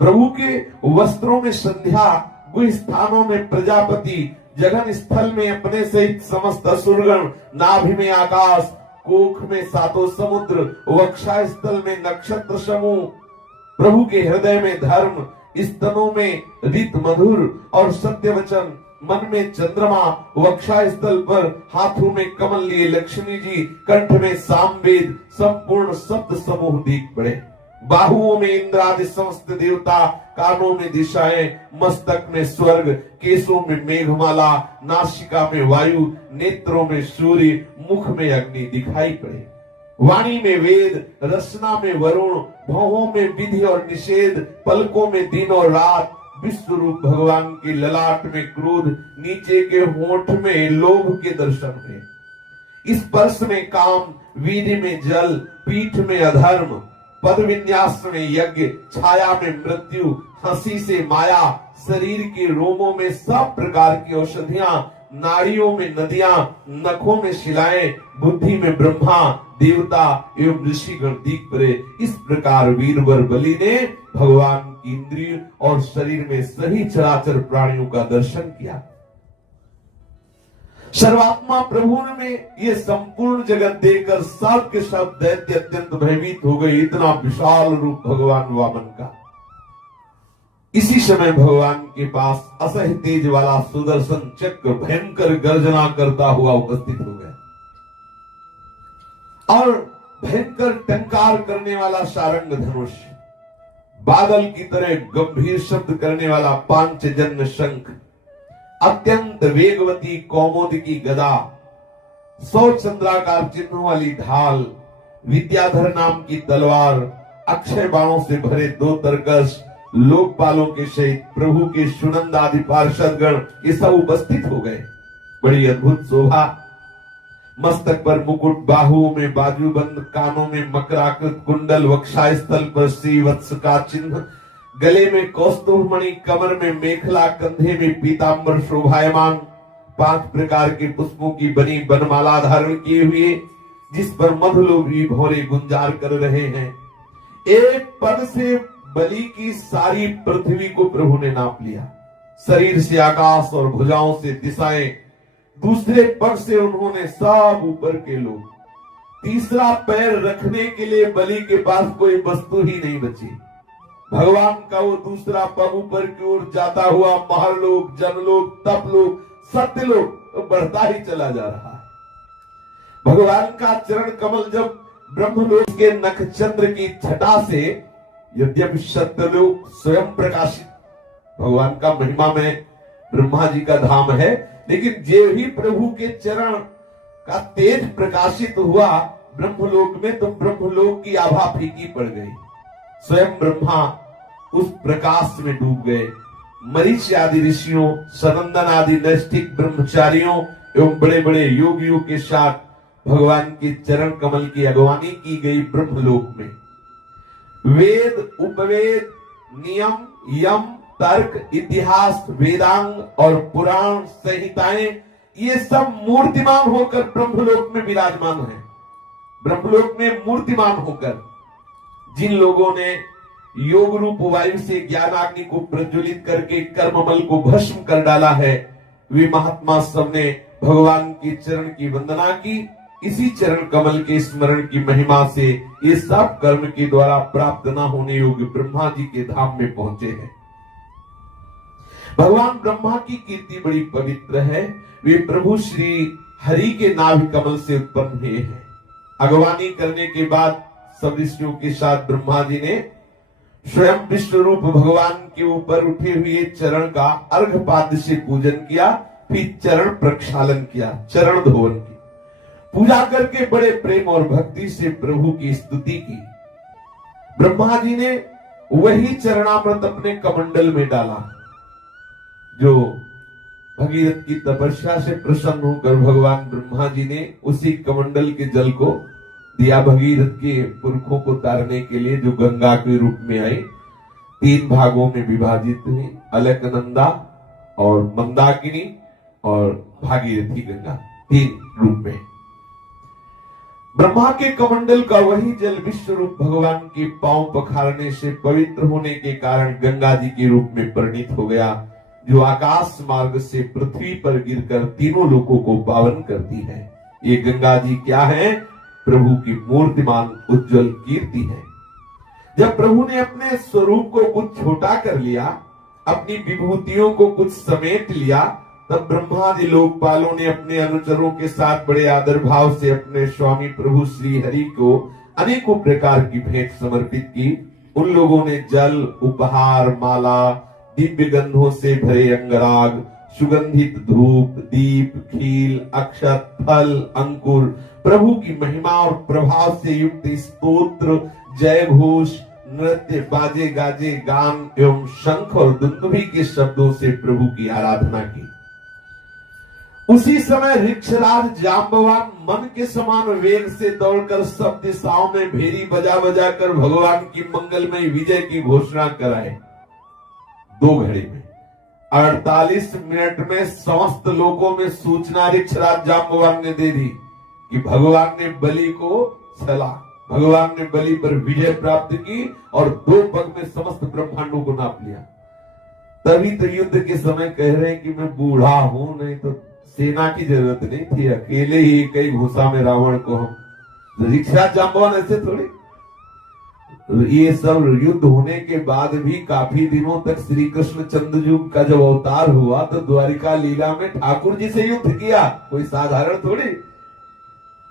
प्रभु के वस्त्रों में संध्या, गुह स्थानों में प्रजापति, जगन स्थल में अपने सहित समस्त असुरगण, नाभि में आकाश, कोख में सातों समुद्र, वक्षा स्थल में नक्षत्र समूह, प्रभु के हृदय में धर्म, स्तनों में रीत मधुर और सत्य वचन, मन में चंद्रमा, वक्षा स्थल पर हाथों में कमल लिए लक्ष्मी जी, कंठ में सामवेद, संपूर्ण शब्द समूह दीख पड़े। बाहुओं में इंद्र आदि समस्त देवता, कानों में दिशाएं, मस्तक में स्वर्ग, केसों में मेघमाला, नासिका में वायु, नेत्रों में सूर्य, मुख में अग्नि दिखाई पड़े। वाणी में वेद, रचना में वरुण, भौहों में विधि और निषेध, पलकों में दिन और रात, विश्व रूप भगवान के ललाट में क्रोध, नीचे के होंठ में लोभ के दर्शन हुए। स्पर्श में काम, वीधि में जल, पीठ में अधर्म, पद विन्यास में यज्ञ, छाया में मृत्यु, हंसी से माया, शरीर के रोमों में सब प्रकार की औषधियां, नाड़ियों में नदियां, नखों में शिलाएं, बुद्धि में ब्रह्मा, देवता एवं ऋषिगण दिख पड़े। इस प्रकार वीरवर बलि ने भगवान की इंद्रिय और शरीर में सही चराचर प्राणियों का दर्शन किया। सर्वात्मा प्रभु में ये संपूर्ण जगत देखकर सब के सब दैत्य अत्यंत भयभीत हो गए। इतना विशाल रूप भगवान वामन का। इसी समय भगवान के पास असह्य तेज वाला सुदर्शन चक्र भयंकर गर्जना करता हुआ उपस्थित हो गया और भयंकर टंकार करने वाला सारंग धनुष, बादल की तरह गंभीर शब्द करने वाला पांचजन्य शंख, अत्यंत वेगवती कौमुदी की गदा, 100 चंद्राकार चिन्हों वाली ढाल, विद्याधर नाम की तलवार, अक्षय बाणों से भरे 2 तरकश, लोकपालों के सहित प्रभु के सुनंद आदि पार्षदगण ये सब उपस्थित हो गए। बड़ी अद्भुत शोभा। मस्तक पर मुकुट, बाहुओं में बाजूबंद, कानों में मकराकृत कुंडल, वक्षस्थल पर श्रीवत्स का चिन्ह, गले में कौस्तुभ मणि, कमर में मेखला, कंधे में पीतांबर शोभायमान, 5 प्रकार के पुष्पों की बनी बनमाला धारण किए हुए, जिस पर मधुलोभी भौरे गुंजार कर रहे हैं। एक पद से बलि की सारी पृथ्वी को प्रभु ने नाप लिया। शरीर से आकाश और भुजाओं से दिशाएं, दूसरे पग से उन्होंने सब ऊपर के लोग, तीसरा पैर रखने के लिए बलि के पास कोई वस्तु ही नहीं बची। भगवान का वो दूसरा पग ऊपर की ओर जाता हुआ महरलोक, जनलोक, तपलोक, सत्यलोक बढ़ता ही चला जा रहा है। भगवान का चरण कमल जब ब्रह्मलोक के नखचंद्र की छटा से, यद्यपि सत्यलोक स्वयं प्रकाशित, भगवान का महिमा में ब्रह्मा जी का धाम है, लेकिन जे ही प्रभु के चरण का तेज प्रकाशित हुआ ब्रह्मलोक में, तो ब्रह्मलोक की आभा फीकी पड़ गई। स्वयं ब्रह्मा उस प्रकाश में डूब गए। मरीच आदि ऋषियों, सनंदन आदि नैष्ठिक ब्रह्मचारियों एवं बड़े बड़े योगियों के साथ भगवान के चरण कमल की अगवानी की गई। ब्रह्मलोक में वेद, उपवेद, नियम, यम, तर्क, इतिहास, वेदांग और पुराण संहिताएं, ये सब मूर्तिमान होकर ब्रह्मलोक में विराजमान हैं। ब्रह्मलोक में मूर्तिमान होकर जिन लोगों ने योग रूप वायु से ज्ञानाग्नि को प्रज्वलित करके कर्ममल को भस्म कर डाला है, वे महात्मा सबने भगवान के चरण की वंदना की। इसी चरण कमल के स्मरण की महिमा से ये सब कर्म के द्वारा प्राप्त न होने योग्य ब्रह्मा जी के धाम में पहुंचे हैं। भगवान ब्रह्मा की कीर्ति बड़ी पवित्र है। वे प्रभु श्री हरि के नाभि कमल से उत्पन्न हुए हैं। अगवानी करने के बाद सब ऋषियों के साथ ब्रह्मा जी ने स्वयं विश्व रूप भगवान के ऊपर उठे हुए चरण का अर्घपाद्य से पूजन किया, फिर चरण प्रक्षालन किया, चरण धोवन की पूजा करके बड़े प्रेम और भक्ति से प्रभु की स्तुति की। ब्रह्मा जी ने वही चरणामृत अपने कमंडल में डाला, जो भगीरथ की तपस्या से प्रसन्न होकर भगवान ब्रह्मा जी ने उसी कमंडल के जल को दिया भगीरथ के पुरखों को तारने के लिए, जो गंगा के रूप में आई। 3 भागों में विभाजित हुई, अलकनंदा और मंदाकिनी और भागीरथी गंगा, 3 रूप में। ब्रह्मा के कमंडल का वही जल विश्व रूप भगवान के पांव पखारने से पवित्र होने के कारण गंगा जी के रूप में परिणित हो गया, जो आकाश मार्ग से पृथ्वी पर गिरकर तीनों लोकों को पावन करती है। ये गंगा जी क्या है? प्रभु की मूर्तिमान उज्जवल कीर्ति है। जब प्रभु ने अपने स्वरूप को कुछ छोटा कर लिया, अपनी विभूतियों को कुछ समेट लिया, तब ब्रह्मादि लोकपालों ने अपने अनुचरों के साथ बड़े आदर भाव से अपने स्वामी प्रभु श्री हरि को अनेकों प्रकार की भेंट समर्पित की। उन लोगों ने जल, उपहार, माला, दिव्य गंधों से भरे अंगराग, सुगंधित धूप, दीप, खील, अक्षत, फल, अंकुर, प्रभु की महिमा और प्रभाव से युक्त स्तोत्र, जय घोष, नृत्य, बाजे गाजे, गान एवं शंख और दुंदुभी के शब्दों से प्रभु की आराधना की। उसी समय ऋक्षराज जांबवान मन के समान वेग से दौड़कर सब दिशाओं में भेरी बजा बजा कर भगवान की मंगलमय विजय की घोषणा कराए। 2 घड़ी में 48 मिनट में समस्त लोगों में सूचना ऋक्षराज जांबवान ने दे दी कि भगवान ने बलि को छला, भगवान ने बलि पर विजय प्राप्त की और 2 पग में समस्त ब्रह्मांडों को नाप लिया। तभी तो युद्ध के समय कह रहे हैं कि मैं बूढ़ा हूं, नहीं तो सेना की जरूरत नहीं थी, अकेले ही कई घुसा में रावण को हम। ऋक्षराज जांबवान ऐसे थोड़ी। ये सब युद्ध होने के बाद भी काफी दिनों तक श्री कृष्ण चंद्रयुग का जब अवतार हुआ तो द्वारिका लीला में ठाकुर जी से युद्ध किया, कोई साधारण थोड़ी।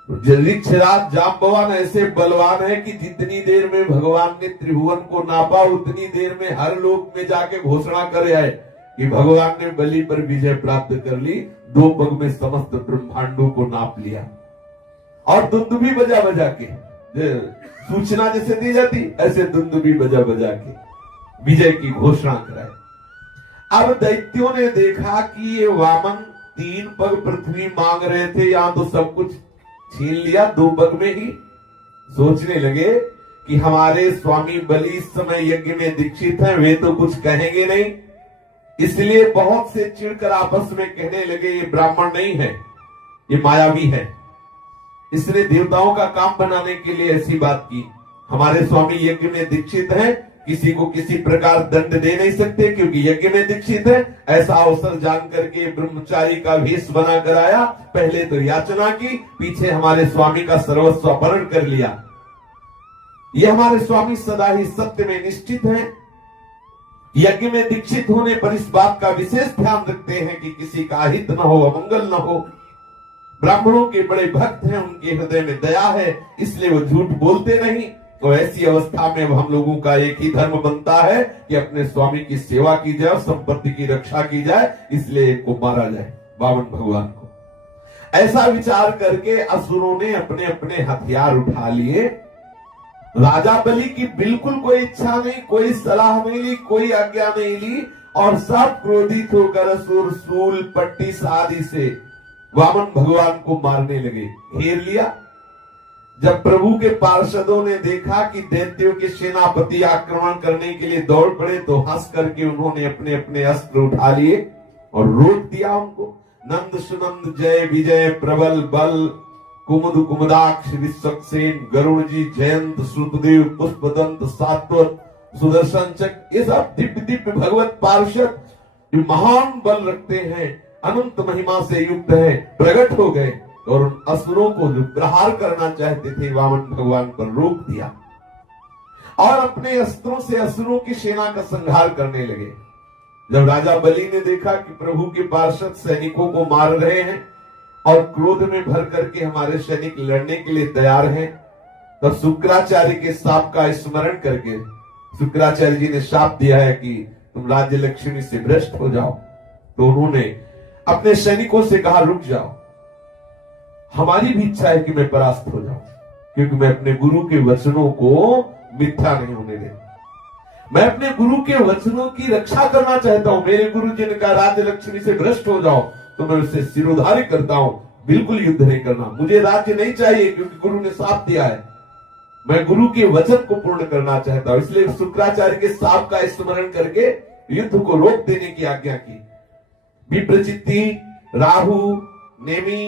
ऋक्षराज जांबवान ऐसे बलवान है कि जितनी देर में भगवान ने त्रिभुवन को नापा उतनी देर में हर लोक में जाके घोषणा कर आए कि भगवान ने बलि पर विजय प्राप्त कर ली, 2 पग में समस्त ब्रह्मांडों को नाप लिया। और दुंदुभी बजा बजा के सूचना जैसे दी जाती ऐसे दुंदुभी बजा बजा के विजय की घोषणा कराई। अब दैत्यों ने देखा कि ये वामन 3 पग पृथ्वी मांग रहे थे, यहां तो सब कुछ छीन लिया 2 पग में ही। सोचने लगे कि हमारे स्वामी बलि इस समय यज्ञ में दीक्षित हैं, वे तो कुछ कहेंगे नहीं, इसलिए बहुत से चिढ़कर आपस में कहने लगे ये ब्राह्मण नहीं है, ये मायावी है, इसने देवताओं का काम बनाने के लिए ऐसी बात की। हमारे स्वामी यज्ञ में दीक्षित हैं, किसी को किसी प्रकार दंड दे नहीं सकते क्योंकि यज्ञ में दीक्षित है। ऐसा अवसर जान करके ब्रह्मचारी का वेश बना कर आया, पहले तो याचना की, पीछे हमारे स्वामी का सर्वस्व अपहरण कर लिया। ये हमारे स्वामी सदा ही सत्य में निश्चित हैं, यज्ञ में दीक्षित होने पर इस बात का विशेष ध्यान रखते हैं कि किसी का अहित न हो, अमंगल न हो। ब्राह्मणों के बड़े भक्त हैं, उनके हृदय में दया है, इसलिए वो झूठ बोलते नहीं। तो ऐसी अवस्था में हम लोगों का एक ही धर्म बनता है कि अपने स्वामी की सेवा की जाए, संपत्ति की रक्षा की जाए, इसलिए एक को मारा जाए, वामन भगवान को। ऐसा विचार करके असुरों ने अपने अपने हथियार उठा लिए। राजा बलि की बिल्कुल कोई इच्छा नहीं, कोई सलाह नहीं ली, कोई आज्ञा नहीं ली, और सब क्रोधित होकर असुर सूल पट्टी आदि से वामन भगवान को मारने लगे, घेर लिया। जब प्रभु के पार्षदों ने देखा कि दैत्यों के सेनापति आक्रमण करने के लिए दौड़ पड़े तो हंस करके उन्होंने अपने अपने अस्त्र उठा लिए और रोक दिया उनको। नंद सुनंद जय विजय प्रबल बल कुमुद कुमुदाक्ष विश्वक्सेन गरुड़ जी जयंत श्रुतदेव पुष्पदंत सात्वत सुदर्शन चक्र, ये सब दिव्य दिव्य भगवत पार्षद महान बल रखते हैं, अनंत महिमा से युक्त है, प्रकट हो गए और उन असुरों को जो प्रहार करना चाहते थे वामन भगवान पर रोक दिया और अपने अस्त्रों से असुरों की सेना का संहार करने लगे। जब राजा बलि ने देखा कि प्रभु के पार्षद सैनिकों को मार रहे हैं और क्रोध में भर करके हमारे सैनिक लड़ने के लिए तैयार हैं, तब शुक्राचार्य के शाप का स्मरण करके शुक्राचार्य जी ने शाप दिया है कि तुम राज्य लक्ष्मी से भ्रष्ट हो जाओ। तो उन्होंने अपने सैनिकों से कहा रुक जाओ, हमारी भी इच्छा है कि मैं परास्त हो जाऊं, क्योंकि मैं अपने गुरु के वचनों को मिथ्या नहीं होने देता। मैं अपने गुरु के वचनों की रक्षा करना चाहता हूं। मेरे गुरु जी ने कहा राज्य लक्ष्मी से भ्रष्ट हो जाओ, तो मैं उससे सिरोधार्य करता हूं, बिल्कुल युद्ध नहीं करना, मुझे राज्य नहीं चाहिए क्योंकि गुरु ने शाप दिया है, मैं गुरु के वचन को पूर्ण करना चाहता हूं। इसलिए शुक्राचार्य के शाप का स्मरण करके युद्ध को रोक देने की आज्ञा की। विप्रचित्ति, राहु, नेमी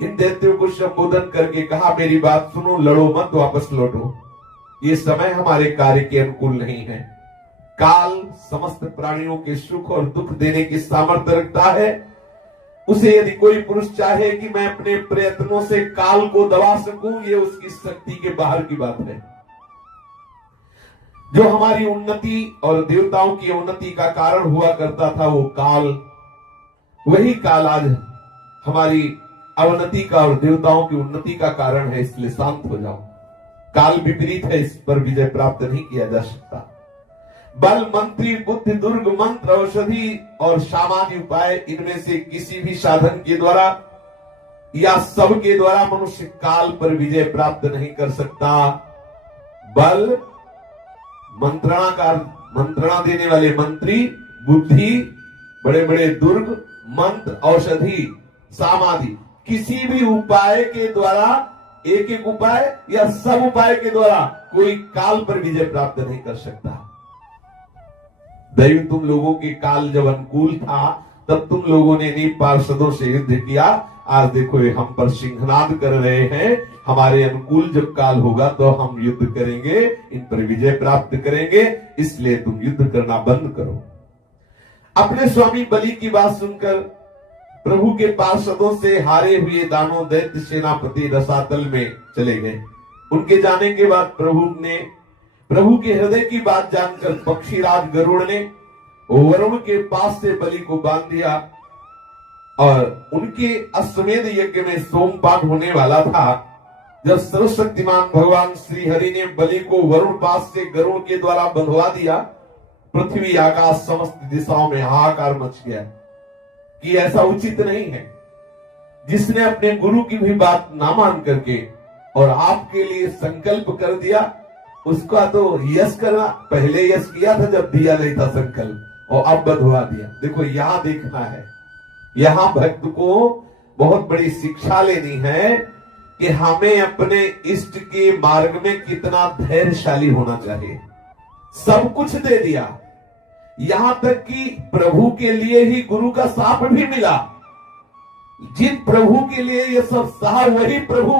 इन दैत्यों को संबोधन करके कहा मेरी बात सुनो, लड़ो मत, वापस लौटो, ये समय हमारे कार्य के अनुकूल नहीं है। काल समस्त प्राणियों के सुख और दुख देने की सामर्थ्य रखता है। उसे यदि कोई पुरुष चाहे कि मैं अपने प्रयत्नों से काल को दबा सकूं, ये उसकी शक्ति के बाहर की बात है। जो हमारी उन्नति और देवताओं की उन्नति का कारण हुआ करता था वो काल, वही काल आज हमारी अवनति का और देवताओं की उन्नति का कारण है। इसलिए शांत हो जाओ, काल विपरीत है, इस पर विजय प्राप्त नहीं किया जा सकता। बल, मंत्री, बुद्धि, दुर्ग, मंत्र, औषधि और सामान्य उपाय, इनमें से किसी भी साधन के द्वारा या सब के द्वारा मनुष्य काल पर विजय प्राप्त नहीं कर सकता। बल मंत्रणा देने वाले मंत्री, बुद्धि, बड़े बड़े दुर्ग, मंत्र, औषधि, समाधि, किसी भी उपाय के द्वारा, एक एक उपाय या सब उपाय के द्वारा कोई काल पर विजय प्राप्त नहीं कर सकता। दैव तुम लोगों के काल जब अनुकूल था तब तुम लोगों ने इन्हीं पार्षदों से युद्ध किया। आज देखो ये हम पर सिंहनाद कर रहे हैं। हमारे अनुकूल जब काल होगा तो हम युद्ध करेंगे, इन पर विजय प्राप्त करेंगे, इसलिए तुम युद्ध करना बंद करो। अपने स्वामी बलि की बात सुनकर प्रभु के पार्षदों से हारे हुए दानव दैत्य सेनापति रसातल में चले गए। उनके जाने के बाद प्रभु के हृदय की बात जानकर पक्षीराज गरुड़ ने वरुण के पास से बलि को बांध दिया और उनके अश्वमेध यज्ञ में सोमपान होने वाला था। जब सर्वशक्तिमान भगवान श्री हरि ने बलि को वरुण पास से गरुड़ के द्वारा बंधवा दिया, पृथ्वी आकाश समस्त दिशाओं में हाहाकार मच गया कि ऐसा उचित नहीं है। जिसने अपने गुरु की भी बात ना मान करके और आपके लिए संकल्प कर दिया, उसका तो यश करना, पहले यश किया था जब दिया नहीं था संकल्प, और अब बंधवा दिया। देखो यहां देखना है, यहां भक्त को बहुत बड़ी शिक्षा लेनी है कि हमें अपने इष्ट के मार्ग में कितना धैर्यशाली होना चाहिए। सब कुछ दे दिया, यहां तक कि प्रभु के लिए ही गुरु का शाप भी मिला। जिन प्रभु के लिए ये सब सहा वही प्रभु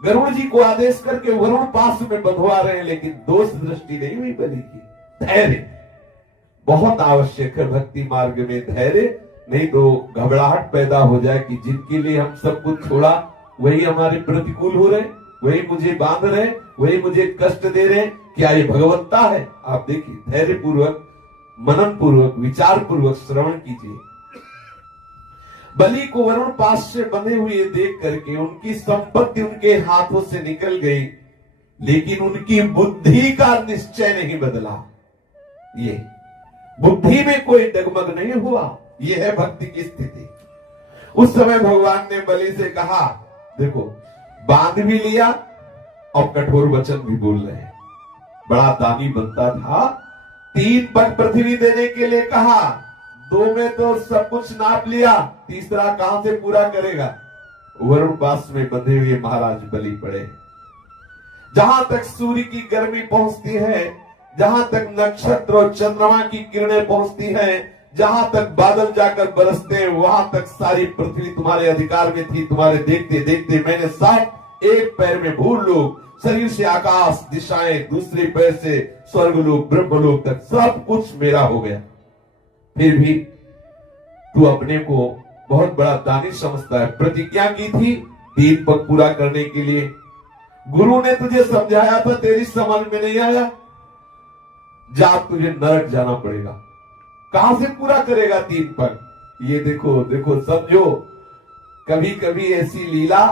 गरुड़ जी को आदेश करके वरुण पास में बंधवा रहे हैं, लेकिन दोष दृष्टि नहीं हुई बलि की। धैर्य बहुत आवश्यक है भक्ति मार्ग में, धैर्य, नहीं तो घबराहट पैदा हो जाए कि जिनके लिए हम सब कुछ छोड़ा वही हमारे प्रतिकूल हो रहे, वही मुझे बांध रहे, वही मुझे कष्ट दे रहे। क्या ये भगवत्ता है? आप देखिए, धैर्य पूर्वक, मनन पूर्वक, विचार पूर्वक श्रवण कीजिए। बलि को वरुण पास से बंधे हुए देख करके उनकी संपत्ति उनके हाथों से निकल गई, लेकिन उनकी बुद्धि का निश्चय नहीं बदला। ये बुद्धि में कोई डगमग नहीं हुआ। ये है भक्ति की स्थिति। उस समय भगवान ने बलि से कहा, देखो बांध भी लिया और कठोर वचन भी बोल रहे हैं। बड़ा दानी बनता था। 3 पग पृथ्वी देने के लिए कहा, 2 में तो सब कुछ नाप लिया, तीसरा कहां से पूरा करेगा? वरुण पास में बंधे हुए महाराज बलि पड़े। जहां तक सूर्य की गर्मी पहुंचती है, जहां तक नक्षत्र और चंद्रमा की किरणें पहुंचती हैं, जहां तक बादल जाकर बरसते हैं, वहां तक सारी पृथ्वी तुम्हारे अधिकार में थी। तुम्हारे देखते देखते मैंने सब एक पैर में भूलोक, शरीर से आकाश, दिशाएं, दूसरे पैर से स्वर्गलोक, ब्रह्मलोक तक सब कुछ मेरा हो गया। फिर भी तू अपने को बहुत बड़ा दानी समझता है। प्रतिज्ञा की थी 3 पग पूरा करने के लिए। गुरु ने तुझे समझाया था, तेरी समझ में नहीं आया, जा तुझे नरक जाना पड़ेगा। कहां से पूरा करेगा 3 पग? ये देखो देखो, समझो, कभी कभी ऐसी लीला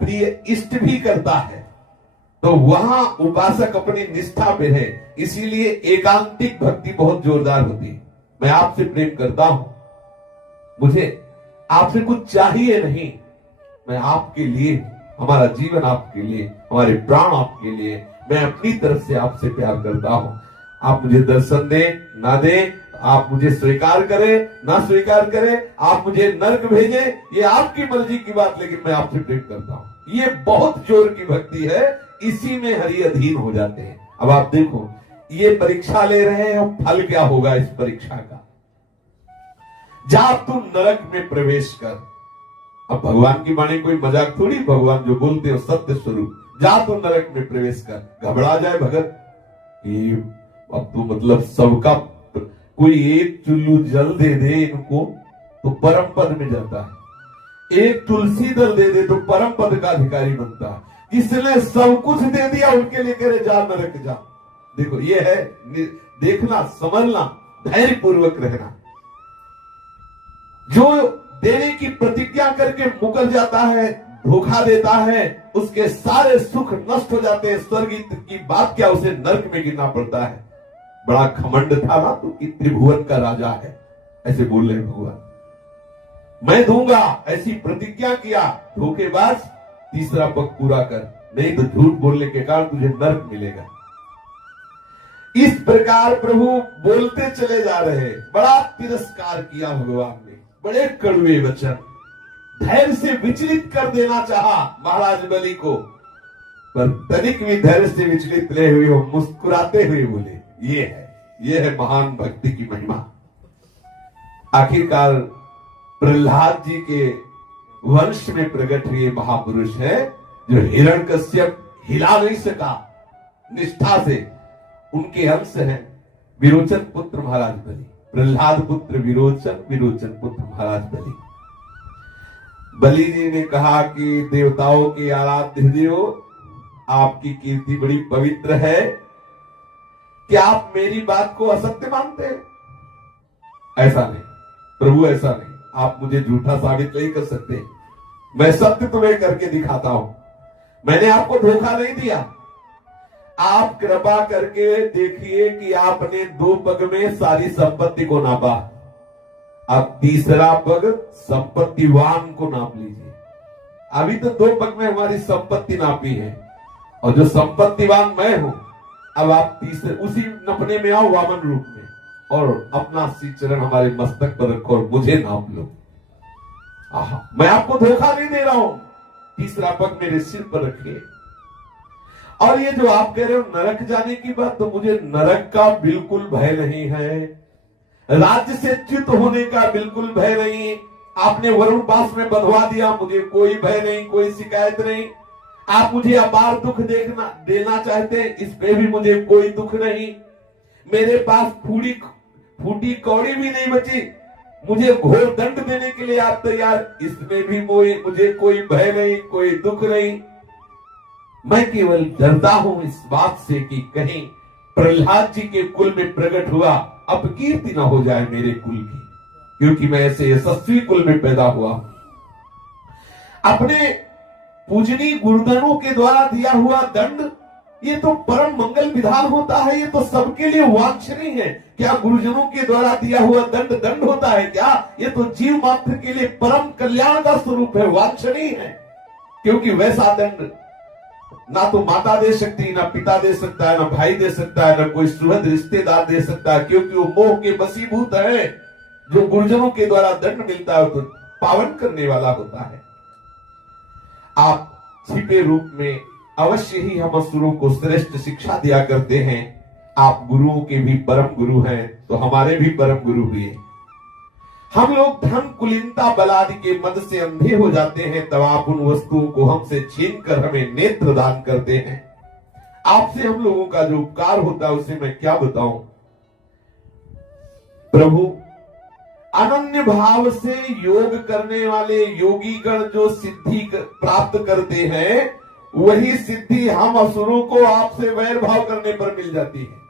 प्रिय इष्ट भी करता है, तो वहां उपासक अपनी निष्ठा पे है। इसीलिए एकांतिक भक्ति बहुत जोरदार होती है। मैं आपसे प्रेम करता हूं, मुझे आपसे कुछ चाहिए नहीं, मैं आपके लिए, हमारा जीवन आपके लिए, हमारे प्राण आपके लिए, मैं अपनी तरफ से आपसे प्यार करता हूं। आप मुझे दर्शन दें ना दें, आप मुझे स्वीकार करें ना स्वीकार करें, आप मुझे नरक भेजें, ये आपकी मर्जी की बात, लेकिन मैं आपसे प्रेम करता हूं। ये बहुत जोर की भक्ति है, इसी में हरि अधीन हो जाते हैं। अब आप देखो, ये परीक्षा ले रहे हैं, और फल क्या होगा इस परीक्षा का? जा तुम नरक में प्रवेश कर। अब भगवान की वाणी कोई मजाक थोड़ी, भगवान जो बोलते हो सत्य स्वरूप। जा तुम नरक में प्रवेश कर। घबरा जाए भगत, ये अब तो मतलब सबका, कोई एक चुल्लू जल दे दे इनको तो परम पद में जाता है, एक तुलसी दल दे दे तो परम पद का अधिकारी बनता है। किसने सब कुछ दे दिया उनके लिए कह रहे जा नरक जा। देखो ये है देखना, समझना, धैर्य पूर्वक रहना। जो देने की प्रतिज्ञा करके मुकर जाता है, धोखा देता है, उसके सारे सुख नष्ट हो जाते हैं। स्वर्ग की बात क्या, उसे नरक में गिरना पड़ता है। बड़ा घमंड था ना तो कि त्रिभुवन का राजा है, ऐसे बोल रहे भगवान। मैं दूंगा ऐसी प्रतिज्ञा किया, धोखेबाज, तीसरा पग पूरा कर, नहीं तो झूठ बोलने के कारण तुझे नरक मिलेगा। इस प्रकार प्रभु बोलते चले जा रहे। बड़ा तिरस्कार किया भगवान ने, बड़े कड़वे वचन, धैर्य से विचलित कर देना चाहा महाराज बलि को, पर तनिक भी धैर्य से विचलित रहे हुए वो मुस्कुराते हुए बोले, ये है महान भक्ति की महिमा। आखिरकार प्रहलाद जी के वंश में प्रकट हुए महापुरुष है, जो हिरण्यकश्यप हिला नहीं सका निष्ठा से, उनके अंश हैं विरोचन पुत्र महाराज बलि। प्रहलाद पुत्र विरोचन, विरोचन पुत्र महाराज बलि। बलि जी ने कहा कि देवताओं के आराध्य देव, आपकी कीर्ति बड़ी पवित्र है, क्या आप मेरी बात को असत्य मानते हैं? ऐसा नहीं प्रभु, ऐसा नहीं, आप मुझे झूठा साबित नहीं कर सकते, मैं सत्य तुम्हें करके दिखाता हूं। मैंने आपको धोखा नहीं दिया, आप कृपा करके देखिए कि आपने 2 पग में सारी संपत्ति को नापा, अब तीसरा पग संपत्तिवान को नाप लीजिए। अभी तो 2 पग में हमारी संपत्ति नापी है, और जो संपत्तिवान मैं हूं, अब आप तीसरे उसी नपने में आओ वामन रूप में, और अपना चरण हमारे मस्तक पर रखो और मुझे नाप लो। मैं आपको धोखा नहीं दे रहा हूं, तीसरा पग मेरे सिर पर रखिए। और ये जो आप कह रहे हो नरक जाने की बात, तो मुझे नरक का बिल्कुल भय नहीं है, राज्य से च्युत होने का बिल्कुल भय नहीं। आपने वरुण पास में बंधवा दिया, मुझे कोई भय नहीं, कोई शिकायत नहीं। आप मुझे अपार दुख देना चाहते हैं, इस पे भी मुझे कोई दुख नहीं। मेरे पास फूटी कौड़ी भी नहीं बची, मुझे घोर दंड देने के लिए आप तैयार, इसमें भी मुझे कोई भय नहीं, कोई दुख नहीं। मैं केवल डरता हूं इस बात से कि कहीं प्रहलाद जी के कुल में प्रकट हुआ अपकीर्ति ना हो जाए मेरे कुल की, क्योंकि मैं ऐसे यशस्वी कुल में पैदा हुआ। अपने पूजनीय गुरुजनों के द्वारा दिया हुआ दंड, ये तो परम मंगल विधान होता है, ये तो सबके लिए वांछनीय है। क्या गुरुजनों के द्वारा दिया हुआ दंड होता है क्या? ये तो जीव मात्र के लिए परम कल्याण का स्वरूप है, वांछनीय है। क्योंकि वैसा दंड ना तो माता दे सकती, ना पिता दे सकता है, ना भाई दे सकता है, ना कोई सुहृद रिश्तेदार दे सकता है, क्योंकि वो मोह के वशीभूत है। जो गुरुजनों के द्वारा दंड मिलता है तो पावन करने वाला होता है। आप छिपे रूप में अवश्य ही हम असुरों को श्रेष्ठ शिक्षा दिया करते हैं। आप गुरुओं के भी परम गुरु हैं, तो हमारे भी परम गुरु हुए। हम लोग धन कुलीनता बलादि के मद से अंधे हो जाते हैं, तब आप उन वस्तुओं को हमसे छीन कर हमें नेत्र दान करते हैं। आपसे हम लोगों का जो उपकार होता है उसे मैं क्या बताऊं। प्रभु, अनन्य भाव से योग करने वाले योगी गण जो सिद्धि प्राप्त करते हैं, वही सिद्धि हम असुरों को आपसे वैर भाव करने पर मिल जाती है।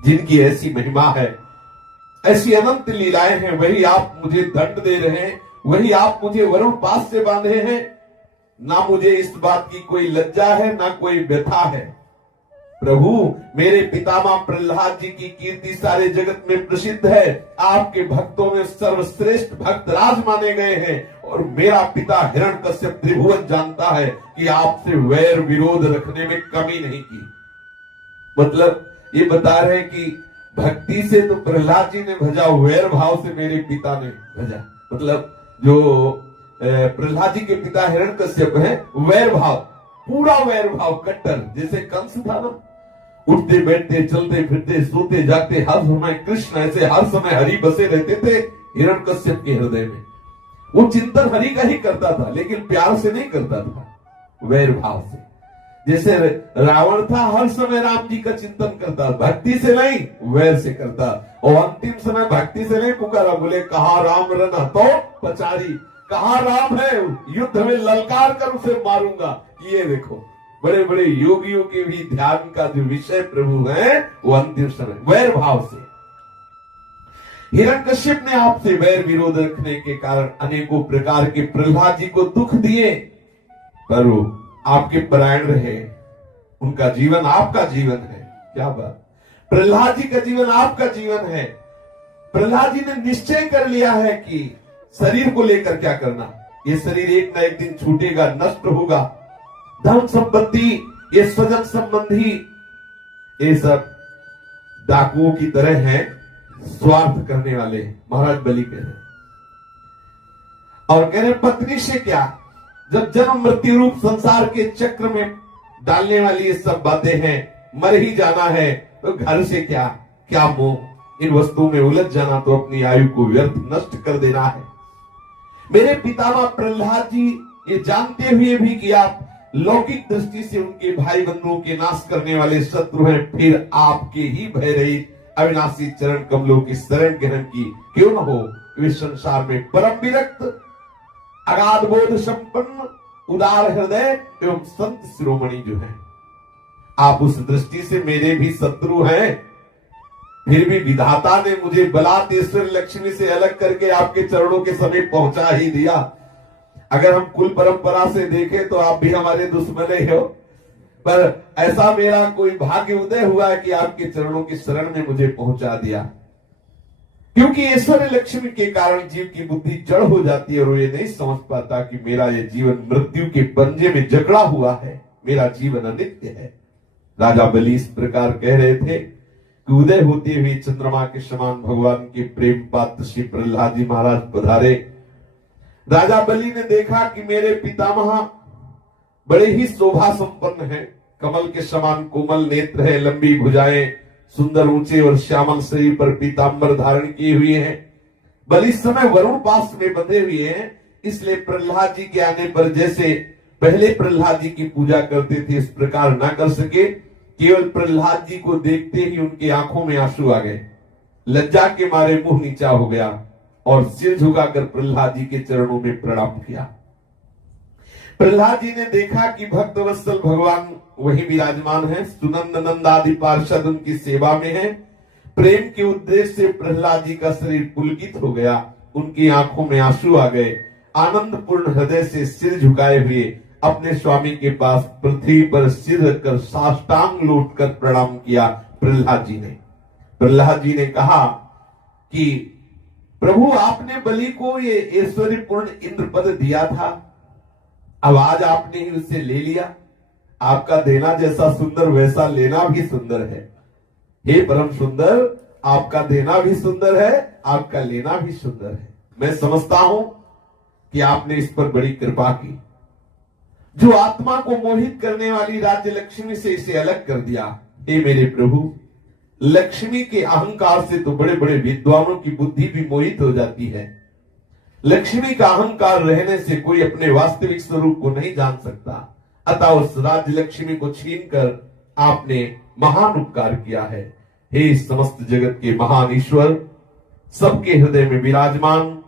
जिनकी ऐसी महिमा है, ऐसी अनंत लीलाएं हैं, वही आप मुझे दंड दे रहे हैं, वही आप मुझे वरुण पास से बांधे हैं। ना मुझे इस बात की कोई लज्जा है, ना कोई व्यथा है। प्रभु, मेरे पितामह प्रहलाद जी की कीर्ति सारे जगत में प्रसिद्ध है। आपके भक्तों में सर्वश्रेष्ठ भक्त राज माने गए हैं, और मेरा पिता हिरण्यकश्यप त्रिभुवन जानता है कि आपसे वैर विरोध रखने में कमी नहीं की। मतलब ये बता रहे कि भक्ति से तो प्रहलाद जी ने भजा, वैर भाव से मेरे पिता ने भजा। मतलब जो प्रहलाद जी के पिता हिरण्यकश्यप हैं, वैर भाव, पूरा वैर भाव, कट्टर। जैसे कंस था ना, उठते बैठते चलते फिरते सोते जागते हर समय कृष्ण, ऐसे हर समय हरि बसे रहते थे हिरण्यकश्यप के हृदय में। वो चिंतन हरि का ही करता था, लेकिन प्यार से नहीं करता था, वैर भाव से। जैसे रावण था, हर समय राम जी का चिंतन करता, भक्ति से नहीं वैर से करता। और अंतिम समय भक्ति से नहीं पुकारा, बोले कहा राम रन तो पचारी, कहा राम है युद्ध में ललकार कर उसे मारूंगा। ये देखो, बड़े बड़े योगियों के भी ध्यान का जो विषय प्रभु है, वो अंतिम समय वैर भाव से। हिरण्यकश्यप ने आपसे वैर विरोध रखने के कारण अनेकों प्रकार के प्रहलाद जी को दुख दिए, पर वो आपके परायण रहे। उनका जीवन आपका जीवन है। क्या बात, प्रहलाद जी का जीवन आपका जीवन है। प्रहलाद जी ने निश्चय कर लिया है कि शरीर को लेकर क्या करना। ये शरीर एक ना एक दिन छूटेगा, नष्ट होगा। धन संपत्ति, ये स्वजन संबंधी, ये सब डाकुओं की तरह हैं, स्वार्थ करने वाले। महाराज बलि कह रहे और कह रहे पत्नी से क्या, जब जन्म मृत्यु रूप संसार के चक्र में डालने वाली ये सब बातें हैं, मर ही जाना है तो घर से क्या, क्या मोह, इन वस्तुओं में उलझ जाना तो अपनी आयु को व्यर्थ नष्ट कर देना है। मेरे पितामह प्रहलाद जी ये जानते हुए भी कि आप लौकिक दृष्टि से उनके भाई बंधुओं के नाश करने वाले शत्रु हैं, फिर आपके ही भय रहित अविनाशी चरण कमलों की शरण ग्रहण की क्यों न हो। वे संसार में परम विरक्त, अगाध बोध संपन्न, उदार हृदय एवं संत शिरोमणि जो है, आप उस दृष्टि से मेरे भी शत्रु हैं, फिर भी विधाता ने मुझे बलातेश्वर लक्ष्मी से अलग करके आपके चरणों के समीप पहुंचा ही दिया। अगर हम कुल परंपरा से देखें तो आप भी हमारे दुश्मन हो, पर ऐसा मेरा कोई भाग्य उदय हुआ है कि आपके चरणों की शरण में मुझे पहुंचा दिया। क्योंकि ऐश्वर्य लक्ष्मी के कारण जीव की बुद्धि जड़ हो जाती है और वो ये नहीं समझ पाता कि मेरा ये जीवन मृत्यु के पंजे में जकड़ा हुआ है, मेरा जीवन अनित्य है। राजा बलि इस प्रकार कह रहे थे कि उदय होते हुए चंद्रमा के समान भगवान के प्रेम पात्र श्री प्रहलाद जी महाराज पधारे। राजा बलि ने देखा कि मेरे पितामह बड़े ही शोभा संपन्न हैं, कमल के समान कोमल नेत्र है, लंबी भुजाएं, सुंदर ऊंचे और श्यामल शरीर पर पीतांबर धारण किए हुए हैं। बलि इस समय वरुण पास में बंधे हुए हैं, इसलिए प्रहलाद जी के आने पर जैसे पहले प्रहलाद जी की पूजा करते थे इस प्रकार ना कर सके। केवल प्रहलाद जी को देखते ही उनकी आंखों में आंसू आ गए, लज्जा के मारे मुंह नीचा हो गया और सिर झुकाकर प्रहलाद जी के चरणों में प्रणाम किया। प्रहलाद जी ने देखा कि भक्त वत्सल भगवान वही विराजमान है, सुनंद नंद आदि पार्षद उनकी सेवा में है। प्रेम के उद्देश्य से प्रहलाद जी का शरीर पुलकित हो गया, उनकी आंखों में आंसू आ गए। आनंद पूर्ण हृदय से सिर झुकाए हुए अपने स्वामी के पास पृथ्वी पर सिर रखकर साष्टांग लौटकर प्रणाम किया प्रहलाद जी ने। प्रहलाद जी ने कहा कि प्रभु आपने बलि को ये ऐश्वर्य पूर्ण इंद्र पद दिया था, अब आज आपने ही उसे ले लिया। आपका देना जैसा सुंदर वैसा लेना भी सुंदर है। हे परम सुंदर, आपका देना भी सुंदर है, आपका लेना भी सुंदर है। मैं समझता हूं कि आपने इस पर बड़ी कृपा की, जो आत्मा को मोहित करने वाली राज्य लक्ष्मी से इसे अलग कर दिया। हे मेरे प्रभु, लक्ष्मी के अहंकार से तो बड़े बड़े विद्वानों की बुद्धि भी मोहित हो जाती है। लक्ष्मी का अहंकार रहने से कोई अपने वास्तविक स्वरूप को नहीं जान सकता, अतः उस राज्य लक्ष्मी को छीनकर आपने महान उपकार किया है। हे समस्त जगत के महान ईश्वर, सबके हृदय में विराजमान,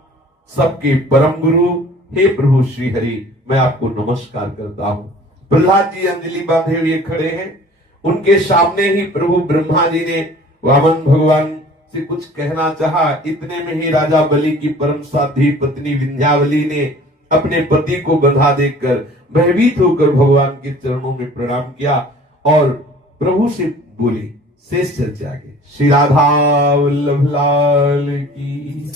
सबके परम गुरु, हे प्रभु श्री हरि, मैं आपको नमस्कार करता हूं। प्रहलाद जी अंजलि बांधे हुए खड़े हैं, उनके सामने ही प्रभु ब्रह्मा जी ने वामन भगवान से कुछ कहना चाहा। इतने में ही राजा बलि की परम साध्वी पत्नी विंध्यावली ने अपने पति को बंधा देखकर भयभीत होकर भगवान के चरणों में प्रणाम किया और प्रभु से बोली, शेष चर्चा के श्री राधा वल्लभ लाल की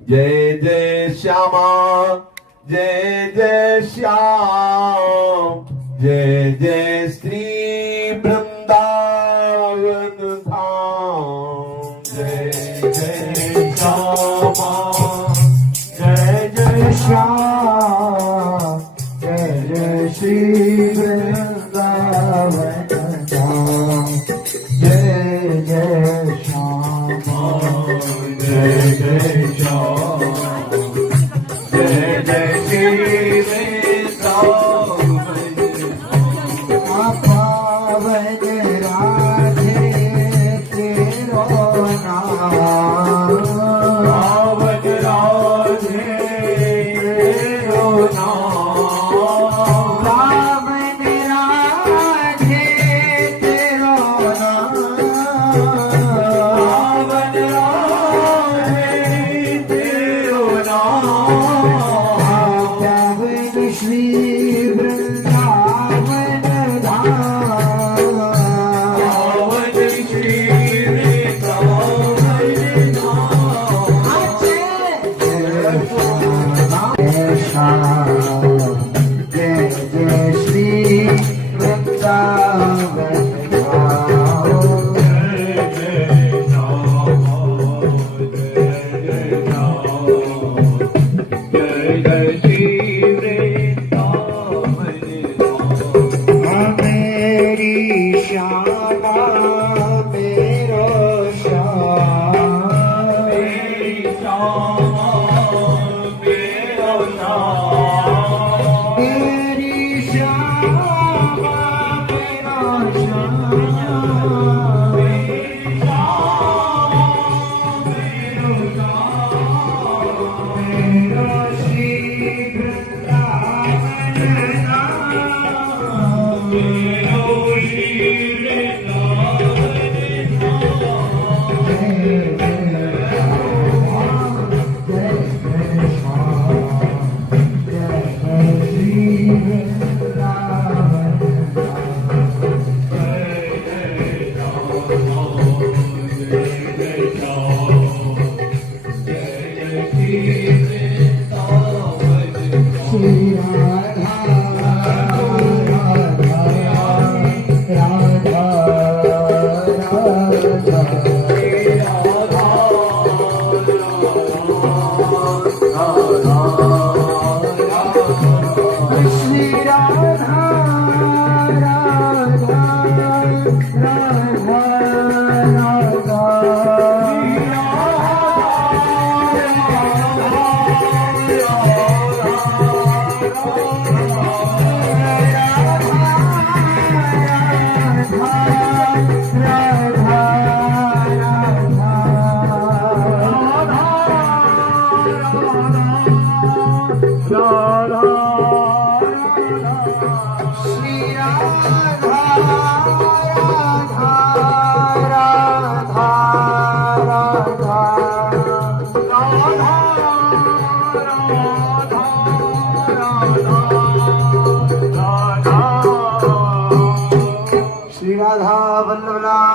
जय जय श्यामा, जय जय श्याम, जय जय श्री वृंदावन धाम। जय जय श्यामा, जय जय श्याम, जय जय श्री वृंदावन धाम। जय जय श्यामा, जय जय श्याम, जय जय श्री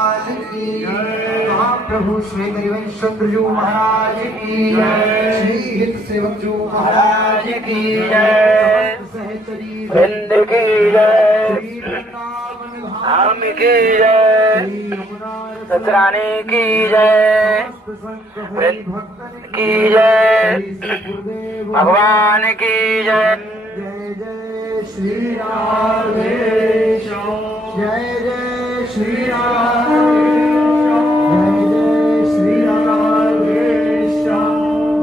लाल की महाप्रभु श्री हरिवंश चंद्र जी महाराज की श्री हित सेवक जी महाराज की सहचरी वृंद की जय, श्री वृंदावन धाम की जय, सतराने की जय, वृंद की जय, भगवान की जय। जय जय श्री राम जय जय श्री राम जय जय श्री राम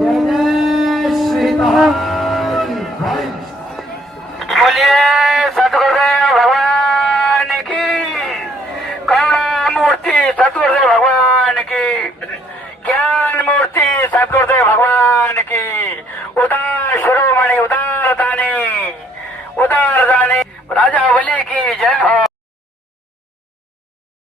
जय जय श्री राम। बोलिए सतगुरुदेव भगवान की, करुणा मूर्ति सतगुरुदेव भगवान की, ज्ञान मूर्ति सतगुरुदेव भगवान की, उदार शिरोमणि उदारतानी राजा वली की जय हो।